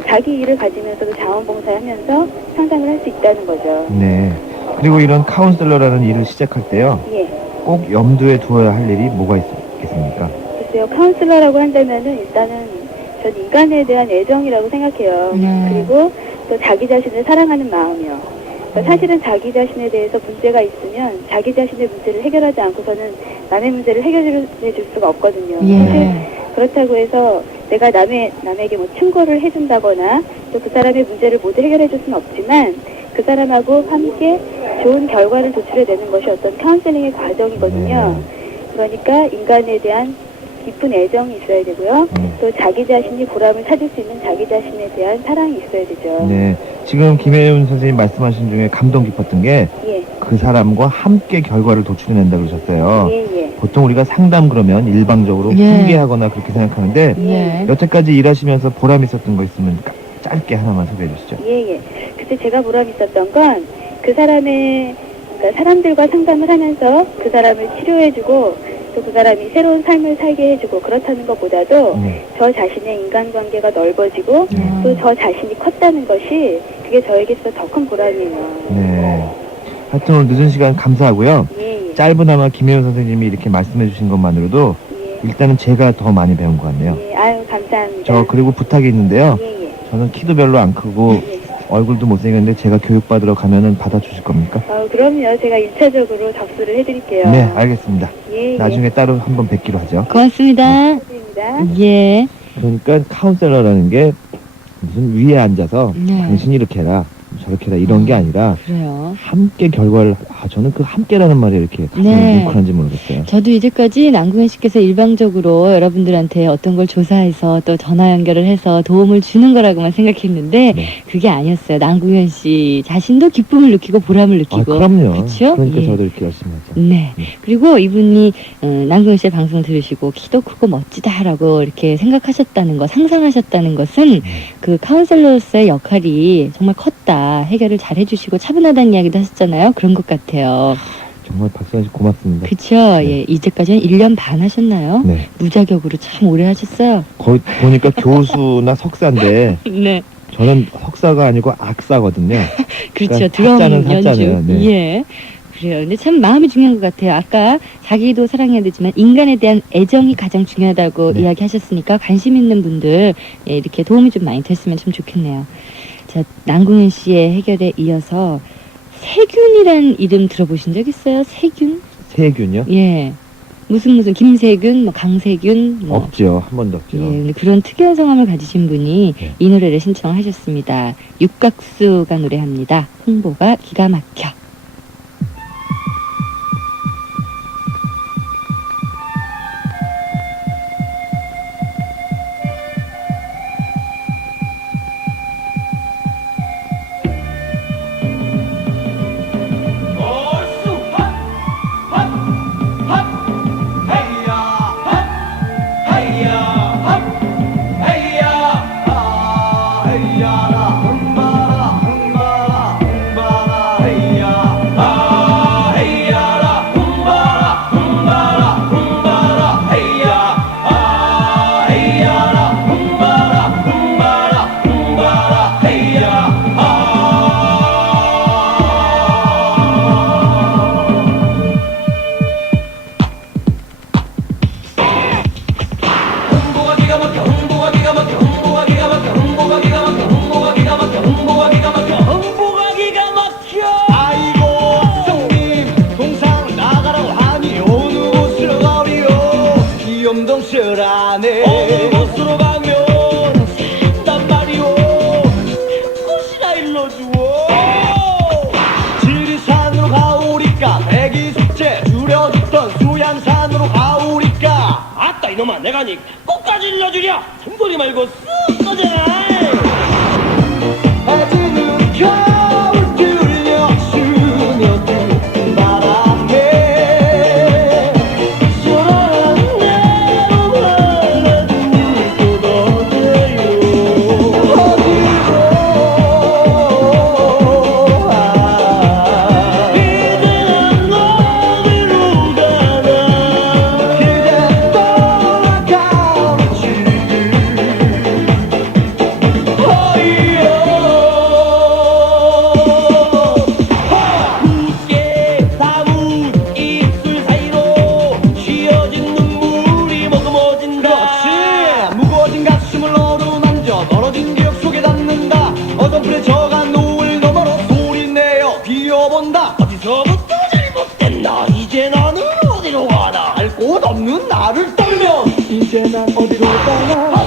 자기 일을 가지면서도 자원봉사하면서 상담을 할 수 있다는 거죠. 그리고 이런 카운셀러라는 일을 시작할 때요. 꼭 염두에 두어야 할 일이 뭐가 있겠습니까? 글쎄요, 카운슬러라고 한다면은 일단은 전 인간에 대한 애정이라고 생각해요. 그리고 또 자기 자신을 사랑하는 마음이요. 그러니까 사실은 자기 자신에 대해서 문제가 있으면 자기 자신의 문제를 해결하지 않고서는 남의 문제를 해결해 줄 수가 없거든요. 사실 그렇다고 해서 내가 남에게 뭐 충고를 해준다거나 또 그 사람의 문제를 모두 해결해 줄 수는 없지만 그 사람하고 함께 좋은 결과를 도출해내는 것이 어떤 카운셀링의 과정이거든요. 그러니까 인간에 대한 깊은 애정이 있어야 되고요. 또 자기 자신이 보람을 찾을 수 있는 자기 자신에 대한 사랑이 있어야 되죠. 지금 김혜윤 선생님 말씀하신 중에 감동 깊었던 게 그 사람과 함께 결과를 도출해낸다고 그러셨어요. 보통 우리가 상담 그러면 일방적으로 훈계하거나 그렇게 생각하는데 여태까지 일하시면서 보람 있었던 거 있으면 짧게 하나만 소개해 주시죠. 그때 제가 보람 있었던 건 그 사람의 그러니까 사람들과 상담을 하면서 그 사람을 치료해주고 또 그 사람이 새로운 삶을 살게 해주고 그렇다는 것보다도 저 자신의 인간관계가 넓어지고 또 저 자신이 컸다는 것이 그게 저에게 있어 더 큰 보람이에요. 하여튼 오늘 늦은 시간 감사하고요. 짧으나마 김혜윤 선생님이 이렇게 말씀해 주신 것만으로도 일단은 제가 더 많이 배운 것 같네요. 아유, 감사합니다. 저 그리고 부탁이 있는데요. 저는 키도 별로 안 크고 얼굴도 못생겼는데 제가 교육받으러 가면은 받아주실 겁니까? 그럼요. 제가 1차적으로 접수를 해드릴게요. 네, 알겠습니다. 나중에 따로 한번 뵙기로 하죠. 고맙습니다. 그러니까 카운셀러라는 게 무슨 위에 앉아서 당신이 이렇게 해라 저렇게 해라 이런 게 아니라 함께 결과를 저는 그 함께라는 말이 이렇게 가슴에 뭉클한지 모르겠어요. 저도 이제까지 남궁현 씨께서 일방적으로 여러분들한테 어떤 걸 조사해서 또 전화 연결을 해서 도움을 주는 거라고만 생각했는데 그게 아니었어요. 남궁현 씨 자신도 기쁨을 느끼고 보람을 느끼고. 그럼요. 그렇죠? 그러니까 저도 이렇게 열심히 하죠. 그리고 이분이 남궁현 씨의 방송 들으시고 키도 크고 멋지다라고 이렇게 생각하셨다는 거, 상상하셨다는 것은 그 카운셀러로서의 역할이 정말 컸다. 해결을 잘 해주시고 차분하다는 이야기도 하셨잖아요. 그런 것 같아요. 정말 박수환 씨 고맙습니다. 그쵸. 이제까지는 1년 반 하셨나요? 무자격으로 참 오래 하셨어요. 거의 보니까 교수나 석사인데 저는 석사가 아니고 악사거든요. 그렇죠. 그러니까 드럼 사자는 연주. 사자네요. 그래요. 근데 참 마음이 중요한 것 같아요. 아까 자기도 사랑해야 되지만 인간에 대한 애정이 가장 중요하다고 네. 이야기하셨으니까 관심 있는 분들 예, 이렇게 도움이 좀 많이 됐으면 참 좋겠네요. 자, 남궁현 씨의 해결에 이어서 세균이란 이름 들어보신 적 있어요? 세균? 세균요? 예. 무슨 김세균, 뭐 강세균, 뭐. 없죠. 한 번도 없죠. 예, 근데 그런 특이한 성함을 가지신 분이 네. 이 노래를 신청하셨습니다. 육각수가 노래합니다. 흥보가 기가 막혀. 어느 곳으로 가면 산단 말이오. 꽃이나 일러주오. 지리산으로 가오리까 대기숙제 줄여줬던 수양산으로 가오리까. 아따 이놈아, 내가 니 꽃까지 일러주랴. 잔소리 말고 쓱 꺼져라. 해지는 겨울 들려 스며든 바람에 어디서부터 잘못됐나. 이제 나는 어디로 가나. 알 곳 없는 나를 떨며 이제 난 어디로 가나.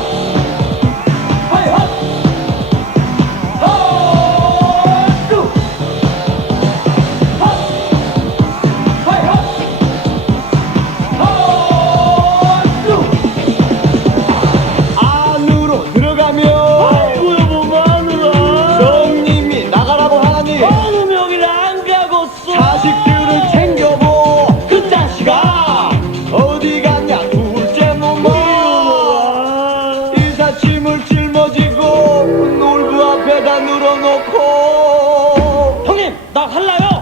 안으로 들어가면 아이고 여보 마누라 성님이 나가라고 하니 어느 명이라 안 가고서 자식들을 챙겨보. 그 자식아 어디 갔냐. 둘째 놈아 이삿짐을 짊어지고 놀부 앞에다 늘어놓고. 형님 나 갈라요.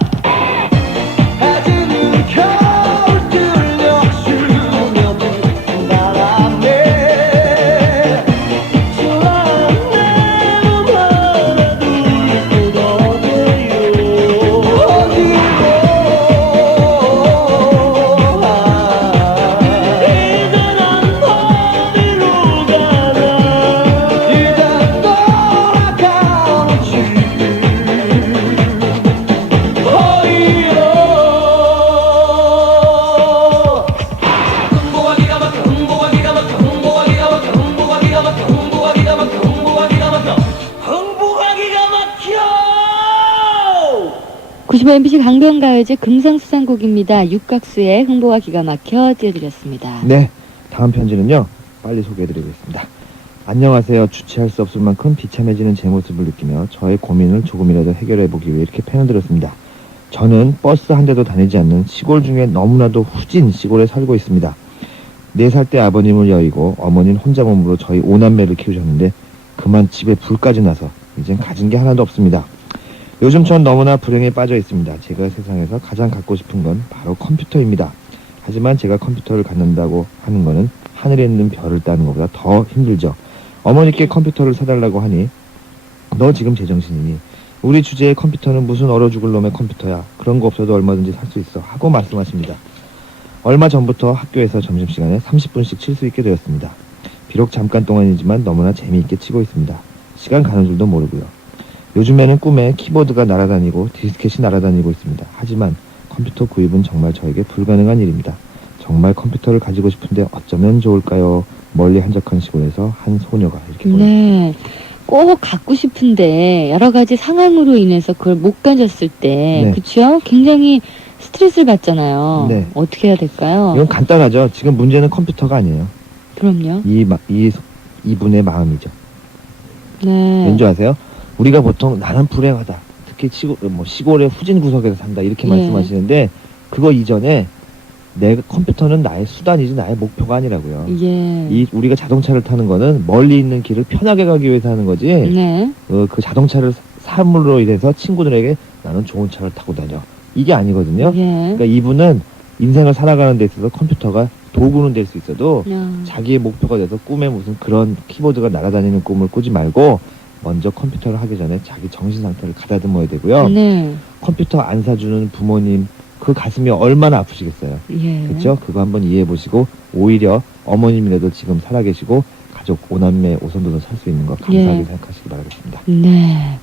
해지는 겨울 들려 스며든 바람에 소란 내로 바라둘 곳 어디요. 어디로 이제 난 어디로 가나. 이제 돌아가는 길 흥보가 기가 막혀. 흥보가 기가 막혀. 흥보가 기가 막혀. 흥보가 기가 막혀. 흥보가 기가 막혀. 흥보가 기가 막혀. 흥보가 기가 막혀. 95 MBC 강변가요제 금상수상곡입니다. 육각수의 흥보가 기가 막혀 띄워드렸습니다. 네, 다음 편지는요. 빨리 소개해드리겠습니다. 안녕하세요. 주체할 수 없을 만큼 비참해지는 제 모습을 느끼며 저의 고민을 조금이라도 해결해보기 위해 이렇게 펜을 들었습니다. 저는 버스 한 대도 다니지 않는 시골 중에 너무나도 후진 시골에 살고 있습니다. 4살 때 아버님을 여의고 어머니는 혼자 몸으로 저희 5남매를 키우셨는데 그만 집에 불까지 나서 이젠 가진 게 하나도 없습니다. 요즘 전 너무나 불행에 빠져 있습니다. 제가 세상에서 가장 갖고 싶은 건 바로 컴퓨터입니다. 하지만 제가 컴퓨터를 갖는다고 하는 거는 하늘에 있는 별을 따는 것보다 더 힘들죠. 어머니께 컴퓨터를 사달라고 하니 너 지금 제정신이니 우리 주제의 컴퓨터는 무슨 얼어 죽을 놈의 컴퓨터야. 그런 거 없어도 얼마든지 살 수 있어. 하고 말씀하십니다. 얼마 전부터 학교에서 점심시간에 30분씩 칠 수 있게 되었습니다. 비록 잠깐 동안이지만 너무나 재미있게 치고 있습니다. 시간 가는 줄도 모르고요. 요즘에는 꿈에 키보드가 날아다니고 디스켓이 날아다니고 있습니다. 하지만 컴퓨터 구입은 정말 저에게 불가능한 일입니다. 정말 컴퓨터를 가지고 싶은데 어쩌면 좋을까요? 멀리 한적한 시골에서 한 소녀가 이렇게 네. 꼭 갖고 싶은데 여러 가지 상황으로 인해서 그걸 못 가졌을 때 네. 그렇죠? 굉장히 스트레스를 받잖아요. 네. 어떻게 해야 될까요? 이건 간단하죠. 지금 문제는 컴퓨터가 아니에요. 그럼요. 이분의 마음이죠. 네. 왠지 아세요? 우리가 보통 나는 불행하다. 특히 시골의 후진 구석에서 산다. 이렇게 예. 말씀하시는데 그거 이전에 내 컴퓨터는 나의 수단이지 나의 목표가 아니라고요. 예. 우리가 자동차를 타는 거는 멀리 있는 길을 편하게 가기 위해서 하는 거지. 네. 그 자동차를 사물로 인해서 친구들에게 나는 좋은 차를 타고 다녀. 이게 아니거든요. 예. 그러니까 이분은 인생을 살아가는 데 있어서 컴퓨터가 도구는 될 수 있어도 자기의 목표가 돼서 꿈에 무슨 그런 키보드가 날아다니는 꿈을 꾸지 말고 먼저 컴퓨터를 하기 전에 자기 정신 상태를 가다듬어야 되고요. 네. 컴퓨터 안 사주는 부모님 그 가슴이 얼마나 아프시겠어요. 예. 그렇죠? 그거 한번 이해해 보시고 오히려 어머님이라도 지금 살아계시고 가족 오남매 오손도손 살 수 있는 거 감사하게 예. 생각하시기 바라겠습니다. 네.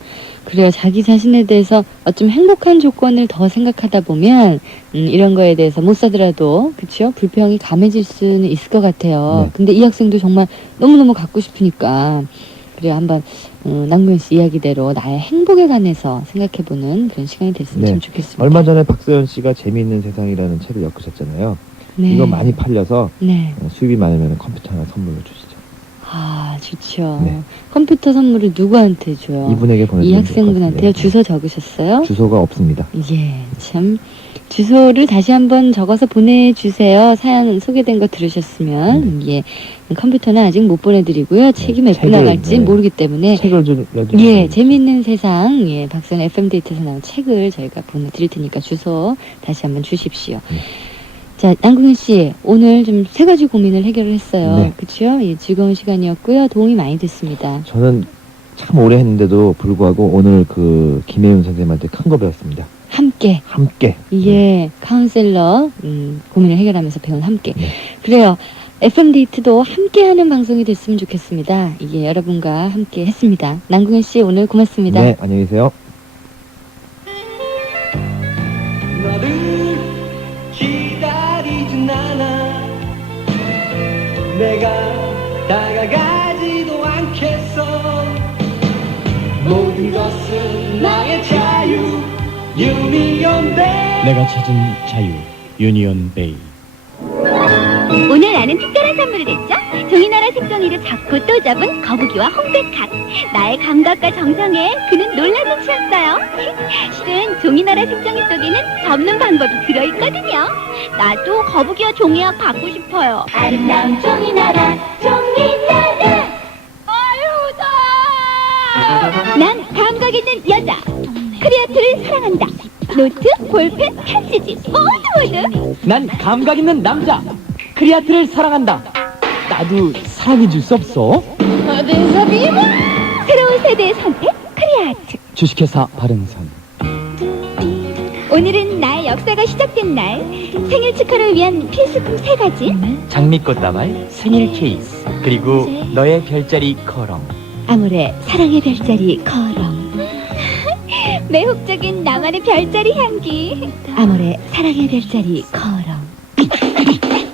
그래요. 자기 자신에 대해서 좀 행복한 조건을 더 생각하다 보면 이런 거에 대해서 못 사더라도 그렇죠? 불평이 감해질 수는 있을 것 같아요. 네. 근데 이 학생도 정말 너무너무 갖고 싶으니까 그래요. 한번 남궁현 씨 이야기대로 나의 행복에 관해서 생각해보는 그런 시간이 됐으면 참 좋겠습니다. 얼마 전에 박서연 씨가 재미있는 세상이라는 책을 엮으셨잖아요. 네. 이거 많이 팔려서 네. 수입이 많으면 컴퓨터 하나 선물로 주시죠. 아, 좋죠. 네. 컴퓨터 선물을 누구한테 줘요? 이분에게 보내주면 이 좋을 것 학생분한테요? 같은데요. 주소 적으셨어요? 주소가 없습니다. 예, 참 주소를 다시 한번 적어서 보내주세요. 사연 소개된 거 들으셨으면 예, 컴퓨터는 아직 못 보내드리고요. 책이 몇 분 책을, 나갈지 네. 모르기 때문에 책을 좀 예, 재미있는 세상 예, 박선 FM 데이트에서 나온 책을 저희가 보내드릴 테니까 주소 다시 한번 주십시오. 자, 남궁현 씨 오늘 좀 세 가지 고민을 해결을 했어요. 네. 그렇죠? 예, 즐거운 시간이었고요. 도움이 많이 됐습니다. 저는 참 오래 했는데도 불구하고 오늘 그 김혜윤 선생님한테 큰 거 배웠습니다. 함께. 예, 카운셀러 고민을 해결하면서 배운 함께. 네. 그래요. FM 데이트도 함께하는 방송이 됐으면 좋겠습니다. 이게 여러분과 함께 했습니다. 남궁현 씨 오늘 고맙습니다. 네, 안녕히 계세요. 너를 기다리진 않아 내가 다가가지도 않겠어 모든 것은 나의 자유 유니온 베이 내가 찾은 자유 유니온 베이. 오늘 나는 특별한 선물을 했죠. 종이나라 색종이를 잡고 또 잡은 거북이와 홍백학. 나의 감각과 정성에 그는 놀라서 치었어요. 실은 종이나라 색종이 속에는 접는 방법이 들어있거든요. 나도 거북이와 종이학 받고 싶어요. 아름다운 종이나라, 종이나라. 아유다. 난 감각 있는 여자. 크리아트를 사랑한다. 노트, 볼펜, 편지지 모두. 난 감각 있는 남자. 크리아트를 사랑한다. 나도 사랑해줄 수 없어? 어디서 비밀? 새로운 세대의 선택, 크리아트. 주식회사 바른선. 오늘은 나의 역사가 시작된 날. 생일 축하를 위한 필수품 3가지. 장미꽃 다발, 생일 케이스, 그리고 너의 별자리 커럼. 아모레 사랑의 별자리 커럼. 매혹적인 나만의 별자리 향기. 아모레 사랑의 별자리 커럼.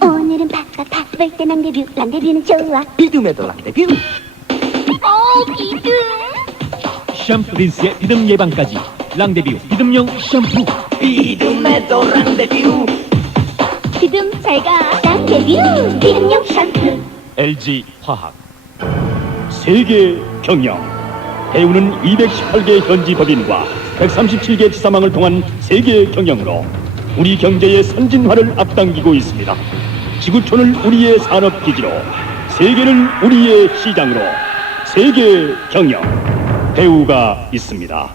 오늘은 바깥 바쁠 때 랑데뷰는 좋아. 비듬에도 랑데뷰. 비듬. 샴푸 린스의 비듬 예방까지 랑데뷰 비듬용 샴푸. 비듬에도 랑데뷰 비듬 잘가. 랑데뷰 비듬용 샴푸. LG 화학. 세계 경영. 배우는 218개 현지 법인과 137개 지사망을 통한 세계 경영으로 우리 경제의 선진화를 앞당기고 있습니다. 지구촌을 우리의 산업기지로, 세계를 우리의 시장으로, 세계 경영. 배우가 있습니다.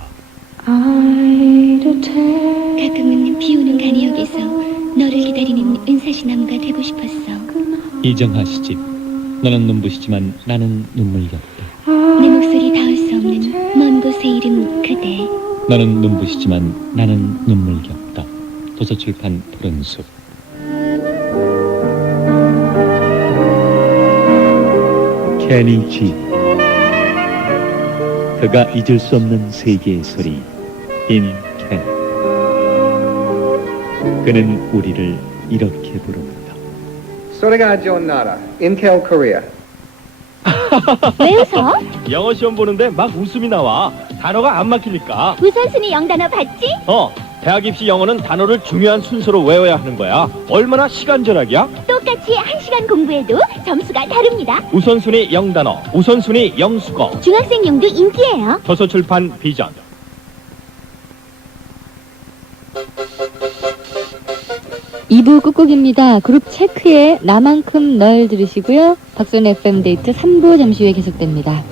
가끔은 비오는 간이역에서 너를 기다리는 은사시나무가 되고 싶었어. 이정하 시집. 너는 눈부시지만 나는 눈물겹다. 내 목소리 닿을 수 없는 먼 곳에 새 이름 그대. 너는 눈부시지만 나는 눈물겹다. 도서출판 푸른숲. 케니 G. 그가 잊을 수 없는 세계의 소리. 인 캔. 그는 우리를 이렇게 부릅니다. Sorega Giornata, Intel Korea. 왜 웃어? 영어 시험 보는데 막 웃음이 나와. 단어가 안 막히니까. 우선순위 영단어 봤지? 대학 입시 영어는 단어를 중요한 순서로 외워야 하는 거야. 얼마나 시간 절약이야? 똑같이 1시간 공부해도 점수가 다릅니다. 우선순위 영단어, 우선순위 영수거. 중학생용도 인기예요. 도서출판 비전. 이부 끝곡입니다. 그룹 체크의 나만큼 널 들으시고요. 박선의 FM 데이트 3부 잠시 후에 계속됩니다.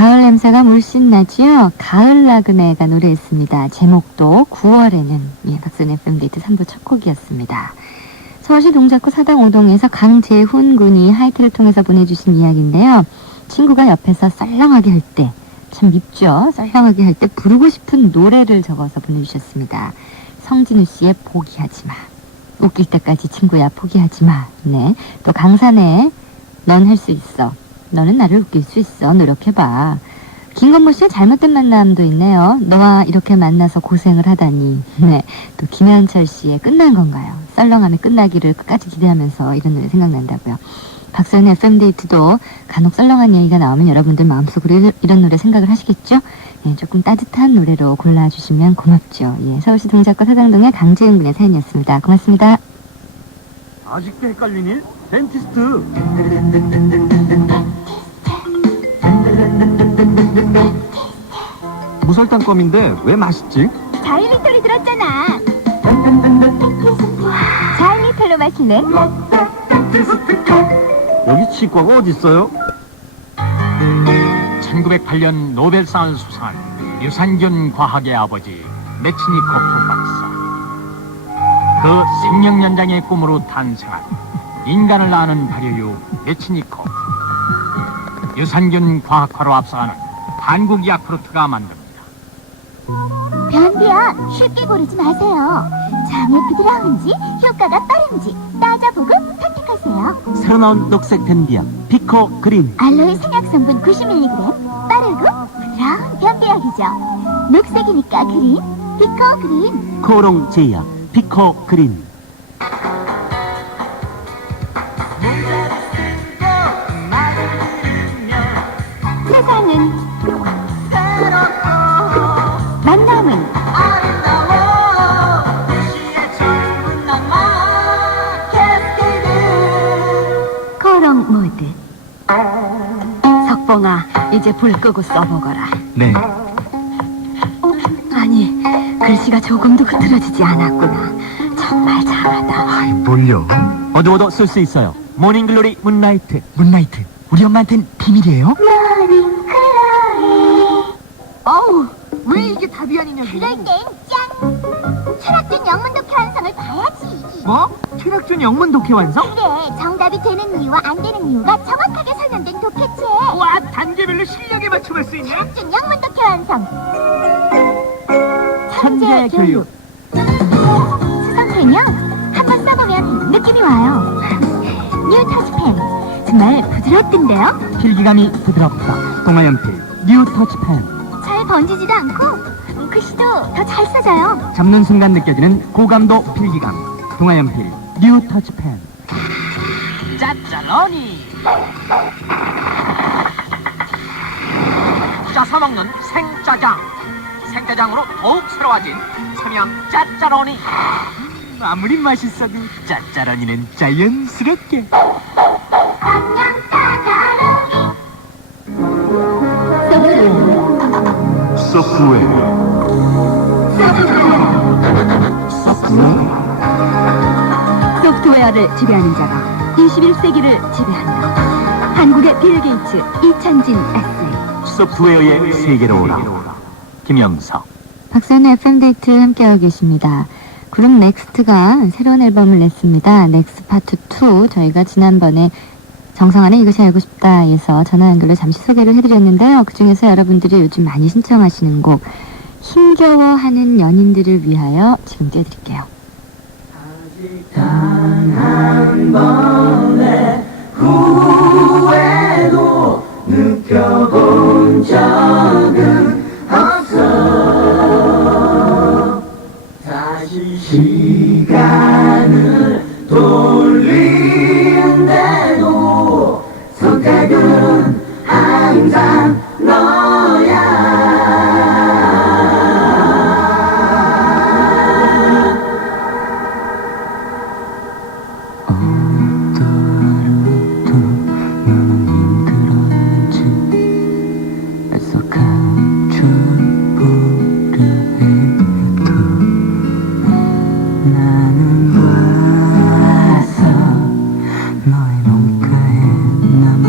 가을 냄새가 물씬 나지요. 가을 나그네가 노래했습니다. 제목도 9월에는. 예, 박선의 FM데이트 3부 첫 곡이었습니다. 서울시 동작구 사당 5동에서 강재훈 군이 하이트를 통해서 보내주신 이야기인데요. 친구가 옆에서 썰렁하게 할 때, 참 밉죠? 썰렁하게 할 때 부르고 싶은 노래를 적어서 보내주셨습니다. 성진우 씨의 포기하지 마. 웃길 때까지 친구야 포기하지 마. 네. 또 강산의 넌 할 수 있어. 너는 나를 웃길 수 있어. 노력해봐. 김건모 씨의 잘못된 만남도 있네요. 너와 이렇게 만나서 고생을 하다니. 네. 또 김현철 씨의 끝난 건가요? 썰렁함이 끝나기를 끝까지 기대하면서 이런 노래 생각난다고요. 박서연의 FM데이트도 간혹 썰렁한 얘기가 나오면 여러분들 마음속으로 이런 노래 생각을 하시겠죠? 예, 조금 따뜻한 노래로 골라주시면 고맙죠. 예, 서울시 동작구 사당동의 강재훈 군의 사연이었습니다. 고맙습니다. 아직도 헷갈리니? 덴티스트. 무설탕 껌인데 왜 맛있지? 자일리톨이 들었잖아. 자일리톨로 마실래? 여기 치과가 어디 있어요? 1908년 노벨상을 수상한 유산균 과학의 아버지 메치니코프 박사. 그 생명연장의 꿈으로 탄생한 인간을 낳는 발효유 메치니코프. 유산균 과학화로 앞서가는 한국 야쿠르트가 만듭니다. 변비약 쉽게 고르지 마세요. 장에 부드러운지 효과가 빠른지 따져보고 선택하세요. 새로 나온 녹색 변비약 피코 그린. 알로에 생약 성분 90mg, 빠르고 부드러운 변비약이죠. 녹색이니까 그린, 피코 그린. 코롱 제약 피코 그린. 세상은 만남은 코롱 모드. 석봉아, 이제 불 끄고 써보거라. 네. 아니, 글씨가 조금도 흐트러지지 않았구나. 정말 잘하다. 뭘요? 어두워도 쓸 수 있어요. 모닝글로리 문라이트. 문라이트. 우리 엄마한텐 비밀이에요? 어우, 왜 이게 답이 아니냐고. 그럴 땐 짠! 철학적 영문 독해 완성을 봐야지. 뭐? 최락준 영문 독해 완성? 그래, 정답이 되는 이유와 안 되는 이유가 정확하게 설명된 독해체. 와, 단계별로 실력에 맞춰갈 수 있네. 철학적 영문 독해 완성. 천재 교육. 수성펜이요? 한번 써보면 느낌이 와요. 뉴 터치펜. 정말 부드럽던데요? 필기감이 부드럽다. 동아연필 뉴 터치펜. 잘 번지지도 않고 글씨도 더 잘 써져요. 잡는 순간 느껴지는 고감도 필기감. 동아연필 뉴 터치펜. 짜짜러니 짜서 먹는 생짜장. 생짜장으로 더욱 새로워진 삼양 짜짜러니. 아무리 맛있어도 짜짜러니는 자연스럽게. 소프트웨어를 지배하는 자가 21세기를 지배한다. 한국의 빌 게이츠, 이찬진 에세이. 소프트웨어의 세계로 오라. 김영석. 박선의 FM데이트 함께하고 계십니다. 그룹 넥스트가 새로운 앨범을 냈습니다. 넥스트 파트 2. 저희가 지난번에 정성환의 이것이 알고 싶다에서 전화 연결로 잠시 소개를 해드렸는데요. 그중에서 여러분들이 요즘 많이 신청하시는 곡 힘겨워하는 연인들을 위하여 지금 띄워드릴게요. 단 한 번의 후회도 느껴본 적은 없어. 다시 시간을 돌리는데도 선택은 항상 너야. 너의 눈가에 남아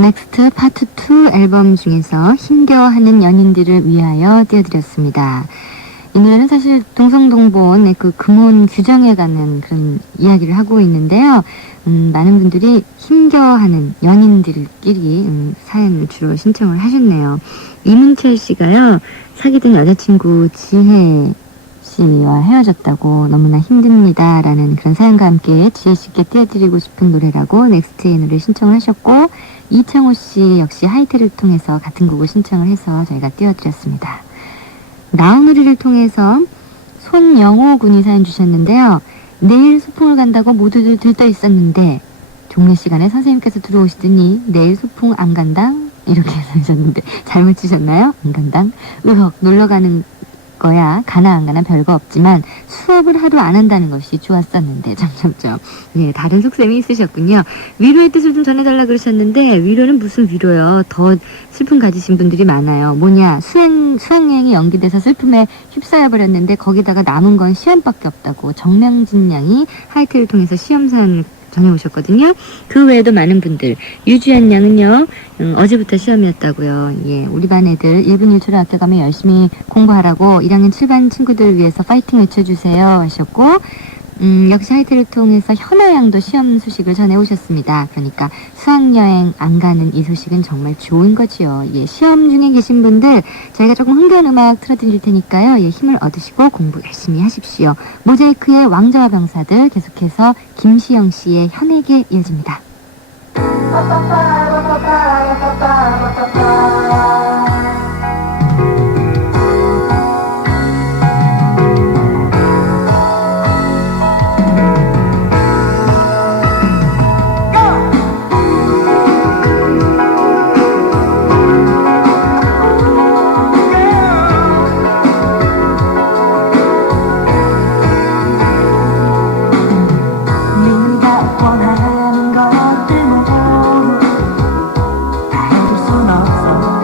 넥스트 파트 2 앨범 중에서 힘겨워하는 연인들을 위하여 띄워드렸습니다. 이 노래는 사실 동성동본의 그 금혼 규정에 관한 그런 이야기를 하고 있는데요. 많은 분들이 힘겨워하는 연인들끼리 사연을 주로 신청을 하셨네요. 이문철 씨가요, 사귀던 여자친구 지혜 씨와 헤어졌다고 너무나 힘듭니다라는 그런 사연과 함께 지혜 씨께 띄워드리고 싶은 노래라고 넥스트의 노래 신청을 하셨고, 이창호 씨 역시 하이텔을 통해서 같은 곡을 신청을 해서 저희가 띄워드렸습니다. 나우누리를 통해서 손영호 군이 사연 주셨는데요. 내일 소풍을 간다고 모두들 들떠 있었는데 종례 시간에 선생님께서 들어오시더니 내일 소풍 안 간당? 이렇게 써주셨는데 잘못 치셨나요? 안 간당? 의혹 놀러 가는 거야. 가나 안 가나 별거 없지만 수업을 하루 안 한다는 것이 좋았었는데 점점점. 네, 다른 속셈이 있으셨군요. 위로의 뜻을 좀 전해달라 그러셨는데 위로는 무슨 위로요. 더 슬픔 가지신 분들이 많아요. 뭐냐, 수학여행이 연기돼서 슬픔에 휩싸여 버렸는데 거기다가 남은 건 시험밖에 없다고 정명진 양이 하이텔을 통해서 시험 사연을 전해오셨거든요. 그 외에도 많은 분들, 유주연 양은요, 어제부터 시험이었다고요. 예, 우리 반 애들 1분 1초를 아껴가며 열심히 공부하라고 1학년 7반 친구들을 위해서 파이팅 외쳐주세요 하셨고, 역시 하이텔을 통해서 현아 양도 시험 소식을 전해오셨습니다. 그러니까 수학여행 안 가는 이 소식은 정말 좋은 거지요. 예, 시험 중에 계신 분들 저희가 조금 흥겨운 음악 틀어드릴 테니까요. 예, 힘을 얻으시고 공부 열심히 하십시오. 모자이크의 왕자와 병사들, 계속해서 김시영 씨의 현에게 이어집니다. 네가 원하는 것들 모두 다 해줄 순 없어.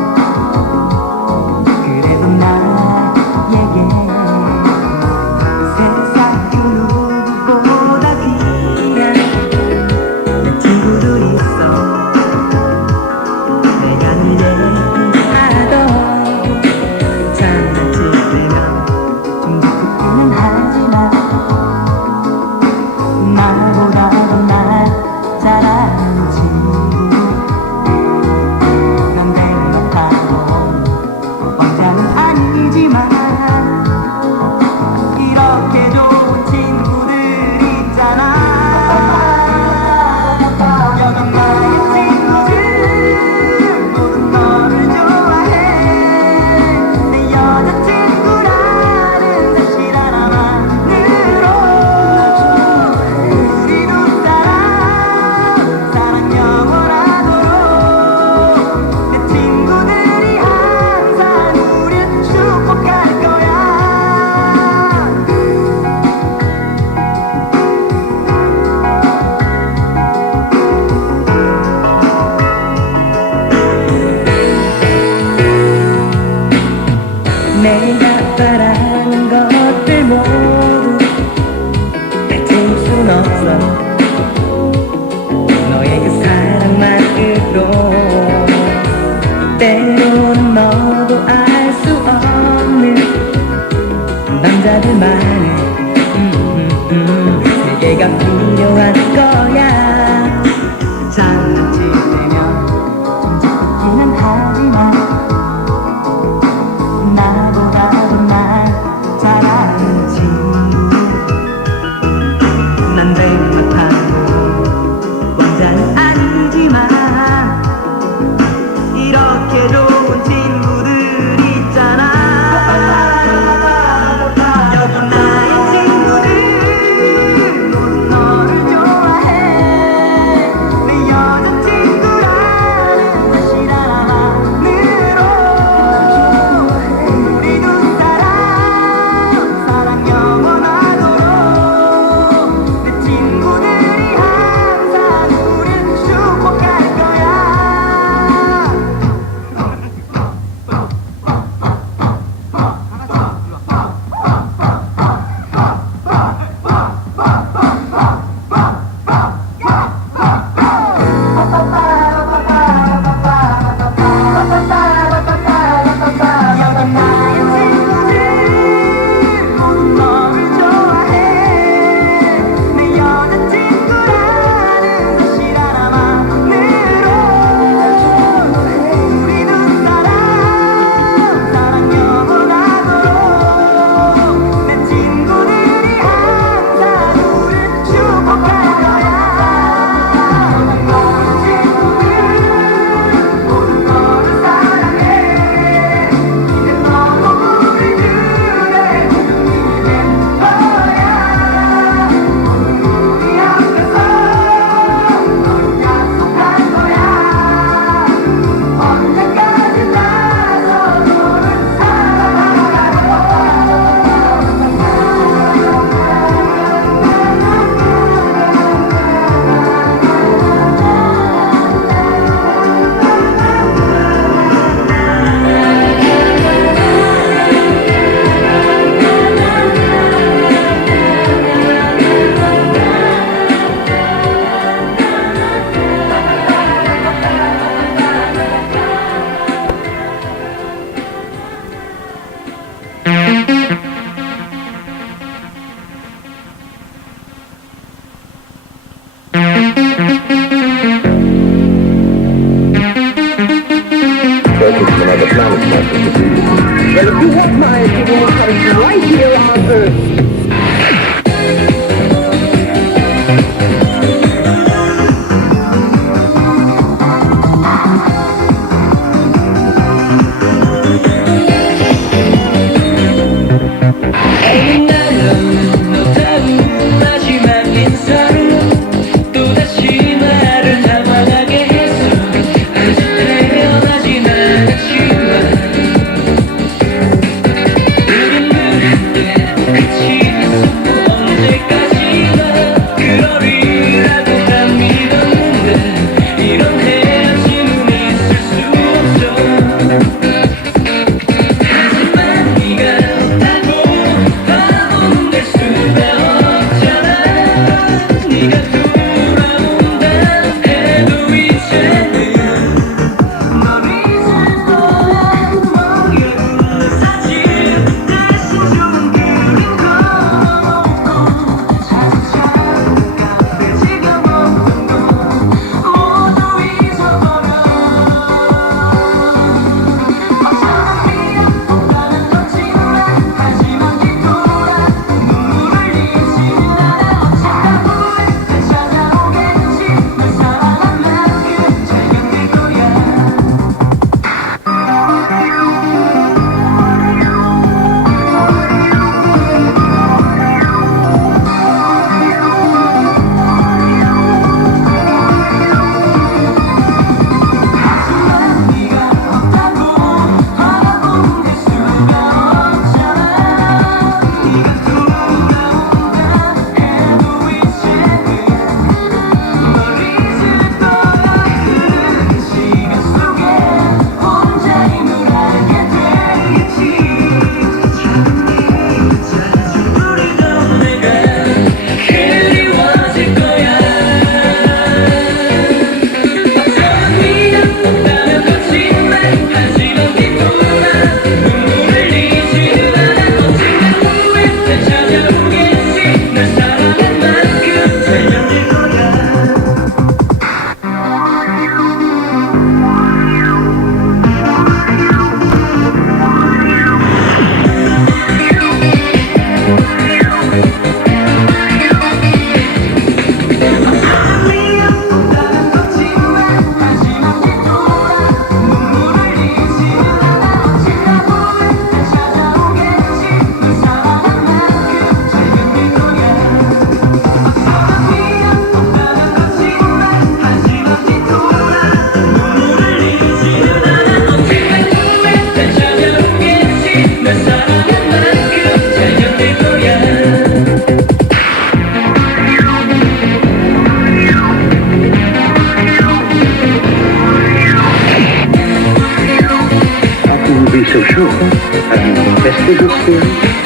so sure. I mean, that's the good thing.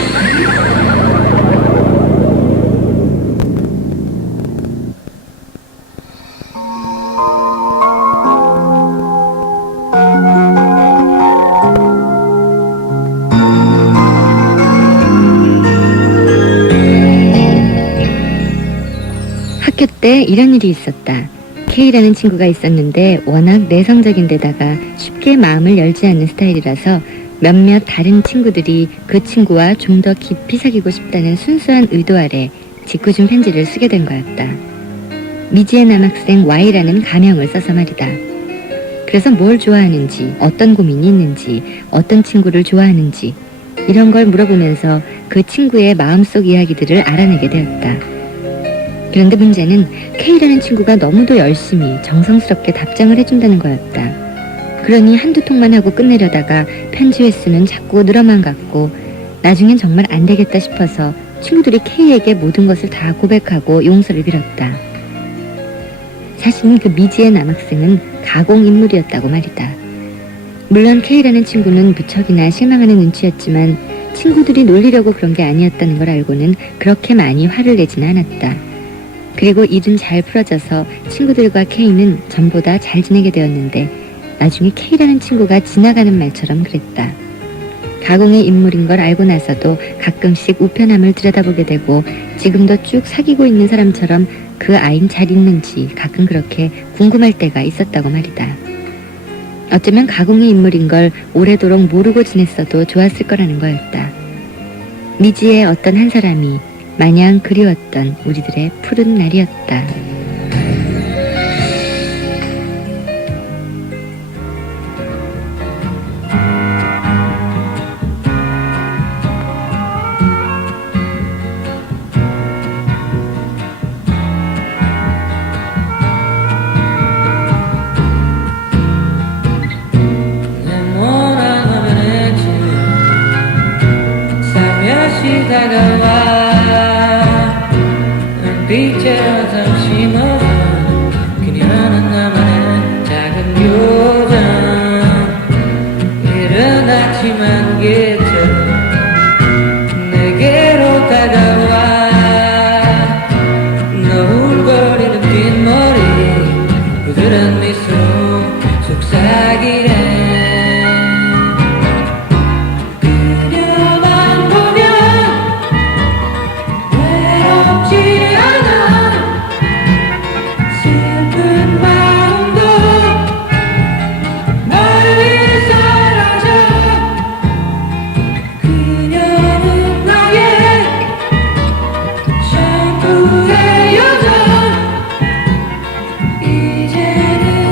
학교 때 이런 일이 있었다. K라는 친구가 있었는데 워낙 내성적인 데다가 쉽게 마음을 열지 않는 스타일이라서 몇몇 다른 친구들이 그 친구와 좀 더 깊이 사귀고 싶다는 순수한 의도 아래 짓궂은 편지를 쓰게 된 거였다. 미지의 남학생 Y라는 가명을 써서 말이다. 그래서 뭘 좋아하는지, 어떤 고민이 있는지, 어떤 친구를 좋아하는지 이런 걸 물어보면서 그 친구의 마음속 이야기들을 알아내게 되었다. 그런데 문제는 K라는 친구가 너무도 열심히 정성스럽게 답장을 해준다는 거였다. 그러니 한두 통만 하고 끝내려다가 편지 횟수는 자꾸 늘어만 갔고 나중엔 정말 안 되겠다 싶어서 친구들이 K에게 모든 것을 다 고백하고 용서를 빌었다. 사실은 그 미지의 남학생은 가공인물이었다고 말이다. 물론 K라는 친구는 무척이나 실망하는 눈치였지만 친구들이 놀리려고 그런 게 아니었다는 걸 알고는 그렇게 많이 화를 내지는 않았다. 그리고 일은 잘 풀어져서 친구들과 K는 전보다 잘 지내게 되었는데 나중에 K라는 친구가 지나가는 말처럼 그랬다. 가공의 인물인 걸 알고 나서도 가끔씩 우편함을 들여다보게 되고 지금도 쭉 사귀고 있는 사람처럼 그 아인 잘 있는지 가끔 그렇게 궁금할 때가 있었다고 말이다. 어쩌면 가공의 인물인 걸 오래도록 모르고 지냈어도 좋았을 거라는 거였다. 미지의 어떤 한 사람이 마냥 그리웠던 우리들의 푸른 날이었다. 빛처럼 잠시 멈춘 그녀는 나만의 작은 요정 이른 아침 안개처럼 내게로 다가와 너울거리는 뒷머리 부드러운 미소 속삭이네 그녀만 보면 외롭지 이제는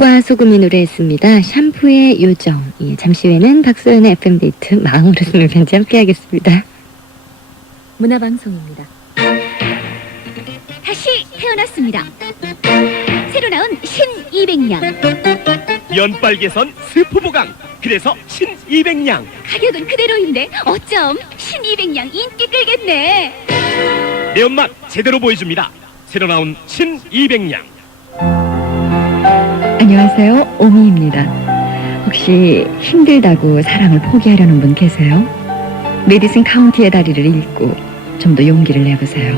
빛과 소금이 노래했습니다. 샴푸의 요정. 예, 잠시 후에는 박소연의 FM데이트 마음으로 쓰는 편지 함께하겠습니다. 문화방송입니다. 다시 태어났습니다. 새로 나온 신200냥. 연빨개선 스프보강. 그래서 신 200냥. 가격은 그대로인데 어쩜 신200냥 인기 끌겠네. 매운맛 제대로 보여줍니다. 새로 나온 신 200냥. 안녕하세요. 오미입니다. 혹시 힘들다고 사랑을 포기하려는 분 계세요? 메디슨 카운티의 다리를 읽고 좀 더 용기를 내보세요.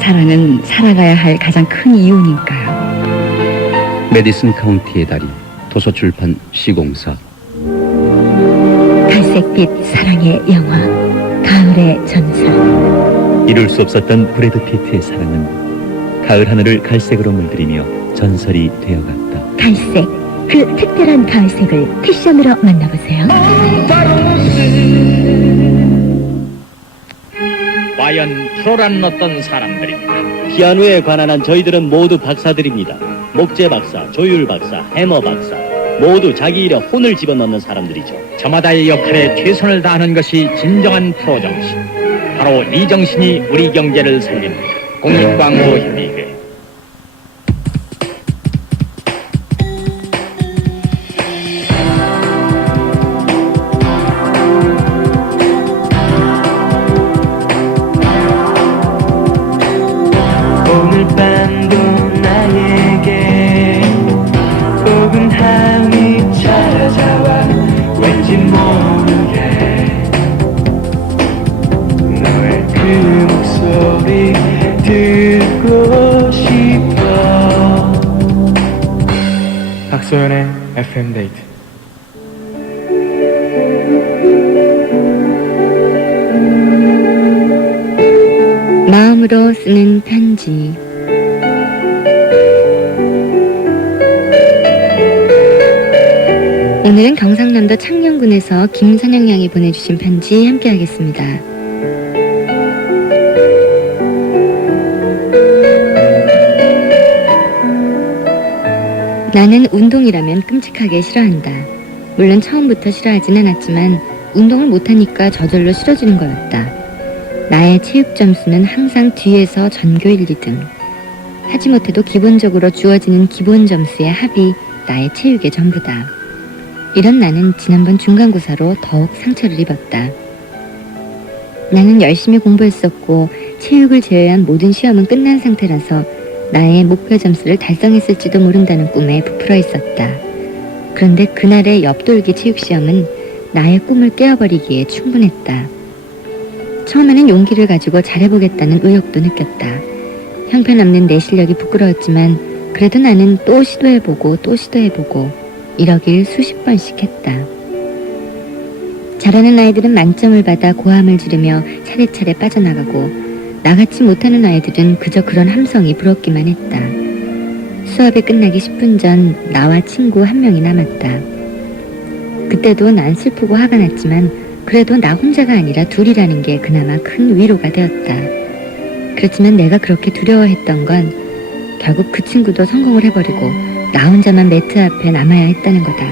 사랑은 살아가야 할 가장 큰 이유니까요. 메디슨 카운티의 다리 도서출판 시공사. 갈색빛 사랑의 영화 가을의 전설. 이룰 수 없었던 브래드 피트의 사랑은 가을 하늘을 갈색으로 물들이며 전설이 되어갔다. 갈색, 그 특별한 가을색을 패션으로 만나보세요. 과연 프로란 어떤 사람들입니다. 피아노에 관한 한 저희들은 모두 박사들입니다. 목재 박사, 조율 박사, 해머 박사, 모두 자기 일에 혼을 집어넣는 사람들이죠. 저마다의 역할에 최선을 다하는 것이 진정한 프로 정신. 바로 이 정신이 우리 경제를 살립니다. 공익광고협의회. 오늘 밤도 나에게 포근함이 찾아와 왠지 모르게 너의 그 목소리 듣고 싶어. 박소연의 FM 데이트. 마음으로 쓰는 편지. 오늘은 경상남도 창녕군에서 김선영 양이 보내주신 편지 함께하겠습니다. 나는 운동이라면 끔찍하게 싫어한다. 물론 처음부터 싫어하진 않았지만 운동을 못하니까 저절로 싫어지는 거였다. 나의 체육 점수는 항상 뒤에서 전교 1, 2등. 하지 못해도 기본적으로 주어지는 기본 점수의 합이 나의 체육의 전부다. 이런 나는 지난번 중간고사로 더욱 상처를 입었다. 나는 열심히 공부했었고 체육을 제외한 모든 시험은 끝난 상태라서 나의 목표 점수를 달성했을지도 모른다는 꿈에 부풀어 있었다. 그런데 그날의 옆돌기 체육시험은 나의 꿈을 깨어버리기에 충분했다. 처음에는 용기를 가지고 잘해보겠다는 의욕도 느꼈다. 형편없는 내 실력이 부끄러웠지만 그래도 나는 또 시도해보고 또 시도해보고 이러길 수십 번씩 했다. 잘하는 아이들은 만점을 받아 고함을 지르며 차례차례 빠져나가고 나같이 못하는 아이들은 그저 그런 함성이 부럽기만 했다. 수업이 끝나기 10분 전 나와 친구 한 명이 남았다. 그때도 난 슬프고 화가 났지만 그래도 나 혼자가 아니라 둘이라는 게 그나마 큰 위로가 되었다. 그렇지만 내가 그렇게 두려워했던 건 결국 그 친구도 성공을 해버리고 나 혼자만 매트 앞에 남아야 했다는 거다.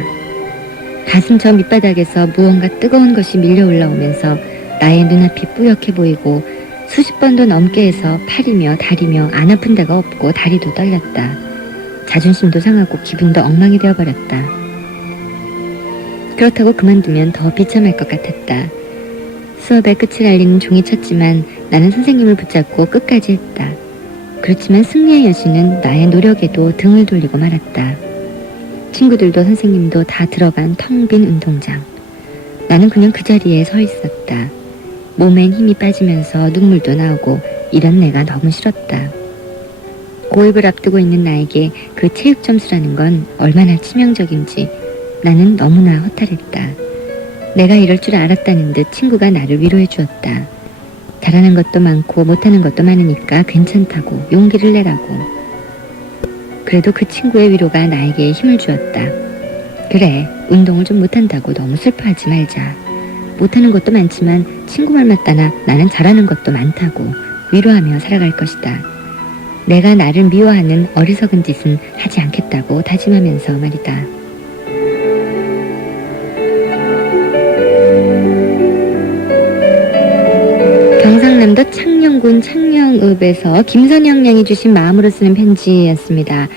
가슴 저 밑바닥에서 무언가 뜨거운 것이 밀려 올라오면서 나의 눈앞이 뿌옇게 보이고 수십 번도 넘게 해서 팔이며 다리며 안 아픈 데가 없고 다리도 떨렸다. 자존심도 상하고 기분도 엉망이 되어버렸다. 그렇다고 그만두면 더 비참할 것 같았다. 수업의 끝을 알리는 종이 쳤지만 나는 선생님을 붙잡고 끝까지 했다. 그렇지만 승리의 여신은 나의 노력에도 등을 돌리고 말았다. 친구들도 선생님도 다 들어간 텅 빈 운동장. 나는 그냥 그 자리에 서 있었다. 몸엔 힘이 빠지면서 눈물도 나오고 이런 내가 너무 싫었다. 고입을 앞두고 있는 나에게 그 체육 점수라는 건 얼마나 치명적인지 나는 너무나 허탈했다. 내가 이럴 줄 알았다는 듯 친구가 나를 위로해 주었다. 잘하는 것도 많고 못하는 것도 많으니까 괜찮다고 용기를 내라고. 그래도 그 친구의 위로가 나에게 힘을 주었다. 그래, 운동을 좀 못한다고 너무 슬퍼하지 말자. 못하는 것도 많지만 친구 말 맞다나 나는 잘하는 것도 많다고 위로하며 살아갈 것이다. 내가 나를 미워하는 어리석은 짓은 하지 않겠다고 다짐하면서 말이다. 경상남도 창녕군 창녕읍에서 김선영 양이 주신 마음으로 쓰는 편지였습니다.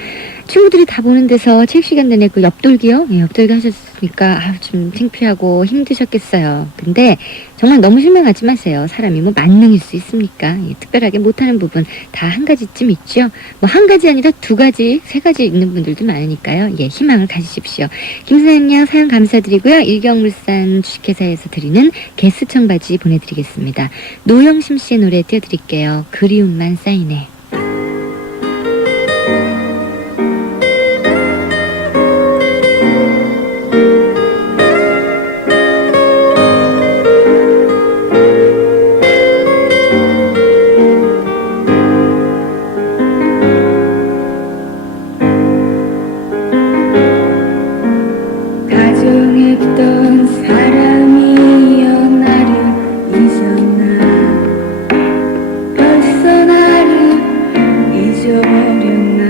친구들이 다 보는 데서 체육 시간 내내 그 옆돌기요? 예, 옆돌기 하셨으니까 좀 창피하고 힘드셨겠어요. 근데 정말 너무 실망하지 마세요. 사람이 뭐 만능일 수 있습니까? 예, 특별하게 못하는 부분 다 한 가지쯤 있죠. 뭐 한 가지 아니라 두 가지, 세 가지 있는 분들도 많으니까요. 예, 희망을 가지십시오. 김선영 양 사연 감사드리고요. 일경물산 주식회사에서 드리는 개수 청바지 보내드리겠습니다. 노영심 씨의 노래 띄워드릴게요. 그리움만 쌓이네. 가정했던 사람이여 나를 잊었나 벌써 나를 잊어버렸나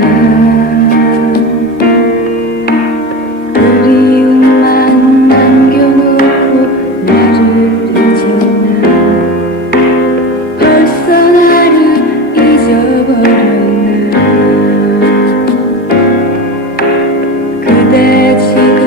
그리움만 남겨놓고 나를 잊었나 벌써 나를 잊어버렸나 그대 지금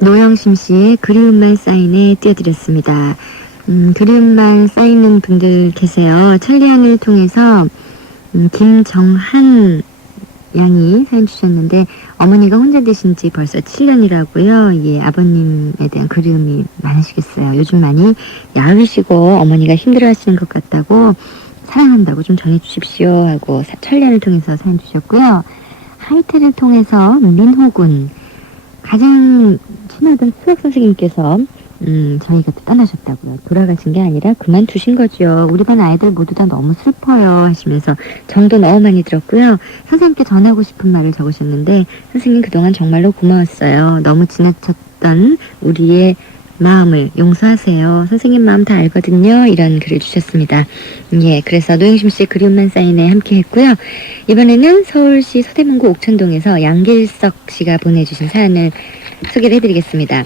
노영심 씨의 그리움만 쌓이네 띄워드렸습니다. 그리움만 쌓이는 분들 계세요. 천리안을 통해서 김정한 양이 사연 주셨는데 어머니가 혼자 되신 지 벌써 7년이라고요. 예, 아버님에 대한 그리움이 많으시겠어요. 요즘 많이 야위시고 어머니가 힘들어하시는 것 같다고 사랑한다고 좀 전해주십시오 하고 천년을 통해서 사연 주셨고요. 하이텔을 통해서 민호군 가장 친하던 수학 선생님께서 저희 곁에 떠나셨다고요. 돌아가신 게 아니라 그만두신 거죠. 우리 반 아이들 모두 다 너무 슬퍼요 하시면서 정도 너무 많이 들었고요. 선생님께 전하고 싶은 말을 적으셨는데 선생님 그동안 정말로 고마웠어요. 너무 지나쳤던 우리의 마음을 용서하세요. 선생님 마음 다 알거든요. 이런 글을 주셨습니다. 예, 그래서 노영심 씨의 그리움만 사인에 함께 했고요. 이번에는 서울시 서대문구 옥천동에서 양길석 씨가 보내주신 사연을 소개를 해드리겠습니다.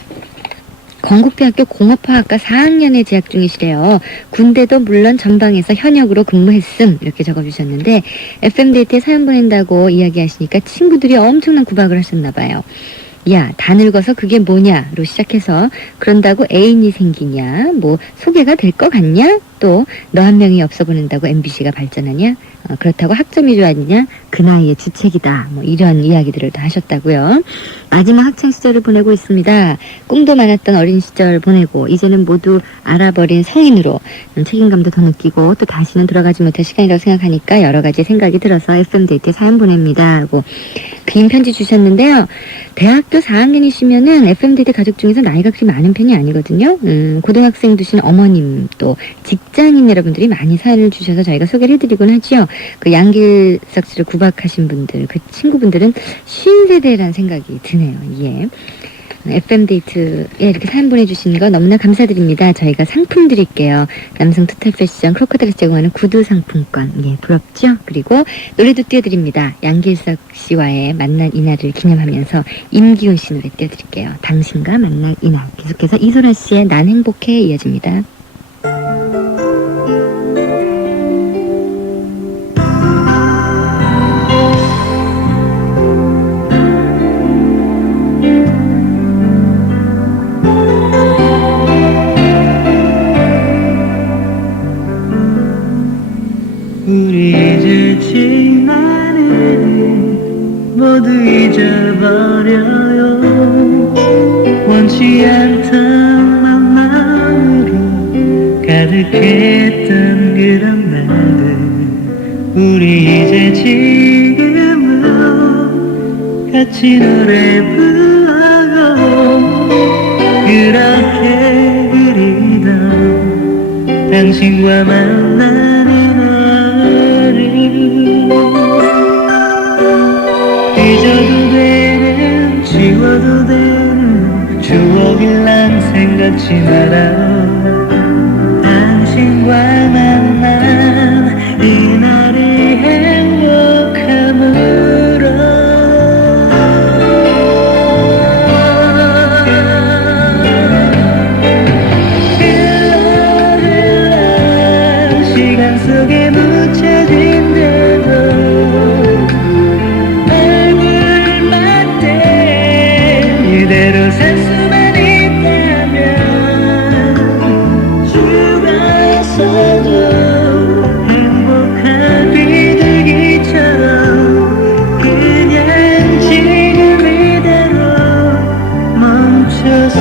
건국대학교 공업화학과 4학년에 재학 중이시래요. 군대도 물론 전방에서 현역으로 근무했음 이렇게 적어주셨는데 FM데이트에 사연 보낸다고 이야기하시니까 친구들이 엄청난 구박을 하셨나 봐요. 야, 다 늙어서 그게 뭐냐로 시작해서 그런다고 애인이 생기냐, 뭐 소개가 될 것 같냐, 또 너 한 명이 없어 보낸다고 MBC가 발전하냐, 그렇다고 학점이 좋아지냐, 그 나이의 주책이다, 뭐 이런 이야기들을 다 하셨다고요. 마지막 학창 시절을 보내고 있습니다. 꿈도 많았던 어린 시절 보내고 이제는 모두 알아버린 성인으로 책임감도 더 느끼고 또 다시는 돌아가지 못할 시간이라고 생각하니까 여러 가지 생각이 들어서 FM데이트에 사연 보냅니다 하고 긴 편지 주셨는데요. 대학교 4학년이시면은 FM데이트 가족 중에서 나이가 그리 많은 편이 아니거든요. 고등학생 두신 어머님 또 직장인 여러분들이 많이 사연을 주셔서 저희가 소개를 해드리곤 하죠. 그 양길석 씨를 구박하신 분들, 그 친구분들은 신세대라는 생각이 드네요. 예. FM데이트에 이렇게 사연 보내주신 거 너무나 감사드립니다. 저희가 상품 드릴게요. 남성 토탈 패션 크로커다일이 제공하는 구두 상품권. 예, 부럽죠? 그리고 노래도 띄워드립니다. 양길석 씨와의 만난 이날을 기념하면서 임기훈 씨 노래 띄워드릴게요. 당신과 만날 이날. 계속해서 이소라 씨의 난 행복해 이어집니다. 우리 이제 지난 일 모두 잊어버려요. 원치 않던 맘마음으로 가득했던 그런 날들 우리 이제 지금은 같이 노래 불러요. 그렇게 그리던 당신과 만나는 잊어도 되는 지워도 되는 추억일랑 생각지 말아요. 당신과 만난 이날이 행복함으로 흘러 시간 속에 묻혀진 대로 이대로 살 수만 있다면 죽어서도 행복한 비둘기처럼 그냥 지금 이대로 멈춰서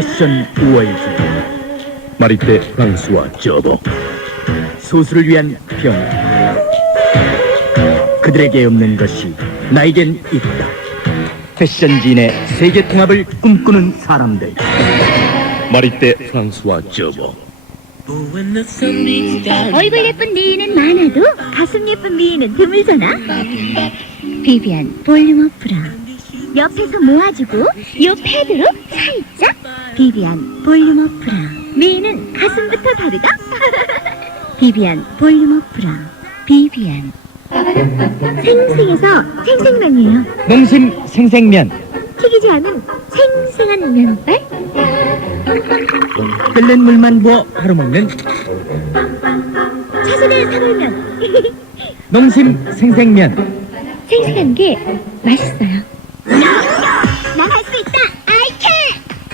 패션 월드. 마리떼 프랑스와 저버. 소수를 위한 변화. 그들에게 없는 것이 나에겐 있다. 패션지인의 세계 통합을 꿈꾸는 사람들. 마리떼 프랑스와 저버. 얼굴 예쁜 미인은 많아도 가슴 예쁜 미인은 드물잖아. 비비안 볼륨업 브라. 옆에서 모아주고 요 패드로 살짝. 비비안 볼륨업 브라. 미인은 가슴부터 다르다. 비비안 볼륨업 브라. 비비안. 생생해서 생생면이에요. 농심 생생면. 튀기지 않은 생생한 면발. 끓는 물만 부어 바로 먹는 차선의 사골면. 농심 생생면. 생생한 게 맛있어요. 난 할 수 있다. 아이캔.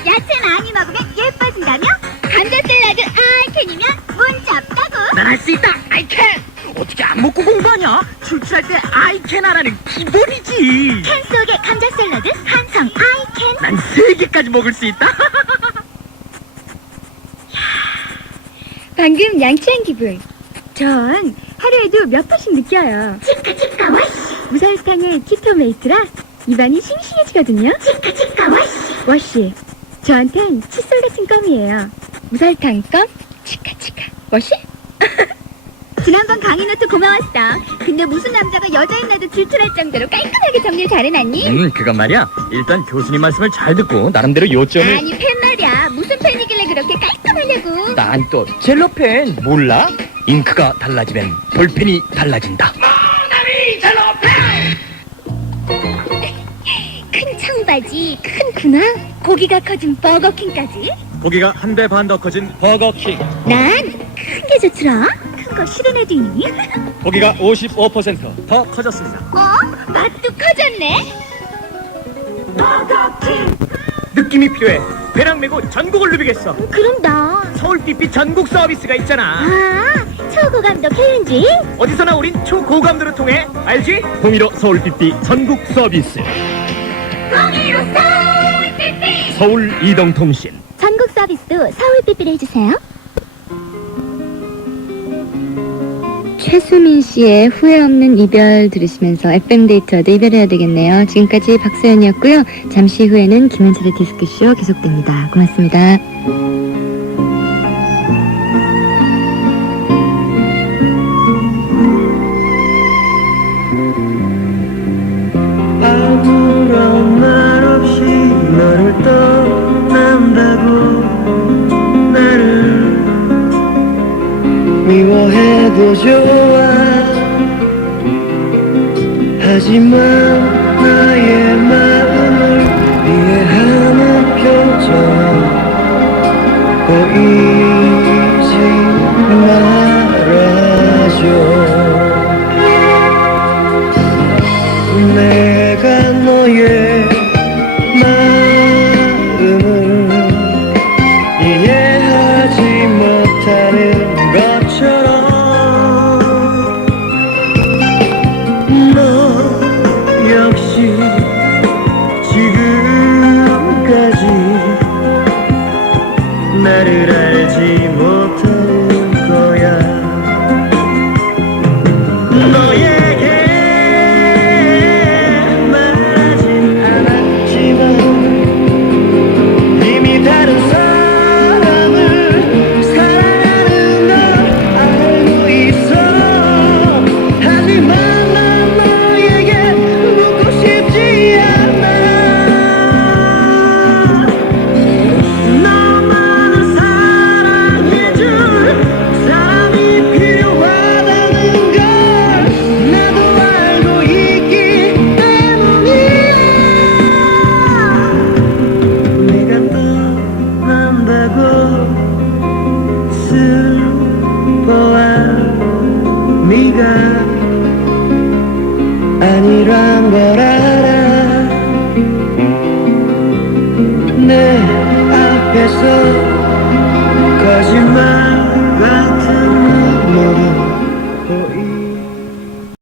야채 많이 먹으면 예뻐진다며? 감자 샐러드 아이캔이면 문자 없다고. 난 할 수 있다. 아이캔. 어떻게 안 먹고 공부하냐? 출출할 때 아이캔 하나는 기본이지. 캔 속에 감자 샐러드 한성 아이캔. 난 3개까지 먹을 수 있다. 방금 양치한 기분. 전 하루에도 몇 번씩 느껴요. 치카 와시. 무설탕의 키토메이트라 입안이 싱싱해지거든요. 치카 와시. 와시. 저한텐 칫솔 같은 껌이에요. 무설탕 껌, 치카 와시. 지난번 강의 노트 고마웠어. 근데 무슨 남자가 여자인 나도 질투할 정도로 깔끔하게 정리를 잘해놨니? 그건 말이야. 일단 교수님 말씀을 잘 듣고 나름대로 요점을. 아니 펜 말이야. 무슨 펜이길래 그렇게 깔끔하냐고. 난 또 젤로펜 몰라? 잉크가 달라지면 볼펜이 달라진다. 큰 청바지, 큰 군화, 고기가 커진 버거킹까지. 고기가 1배 반 더 커진 버거킹. 난 큰 게 좋더라. 큰 거 싫은 애도 있니? 고기가 55% 더 커졌습니다. 맛도 커졌네. 버거킹. 느낌이 필요해. 배랑 메고 전국을 누비겠어. 그럼 나 서울 삐삐 전국 서비스가 있잖아. 초고감도 챌린지. 어디서나 우린 초고감도를 통해 알지? 015 서울 삐삐 전국 서비스. 015 서울 삐삐. 서울 이동통신. 전국 서비스도 서울 삐삐를 해주세요. 최수민 씨의 후회 없는 이별 들으시면서 FM데이트와도 이별해야 되겠네요. 지금까지 박소연이었고요. 잠시 후에는 김현철의 디스크쇼 계속됩니다. 고맙습니다. 아무런 말 없이 너를 떠난다고 나를 미워해도 좋아. 하지만 나의 마음을 이해하는 표정 보이지 말아줘. 내가 너의 마음을 이해하지 못하는 것처럼 너 역시 지금까지 나를 알지 못하는 거야. 너에게 말하진 않았지만 이미 다른 사람을 사랑하는 걸 알고 있어. 하지만 난 너에게 묻고 싶지 않아. 너만을 사랑해줄 사람이 필요하다는 걸 나도 알고 있기 때문이야. 내가 떠난다고 슬퍼할 네가 아니란 걸 알아. 내 앞에서 거짓말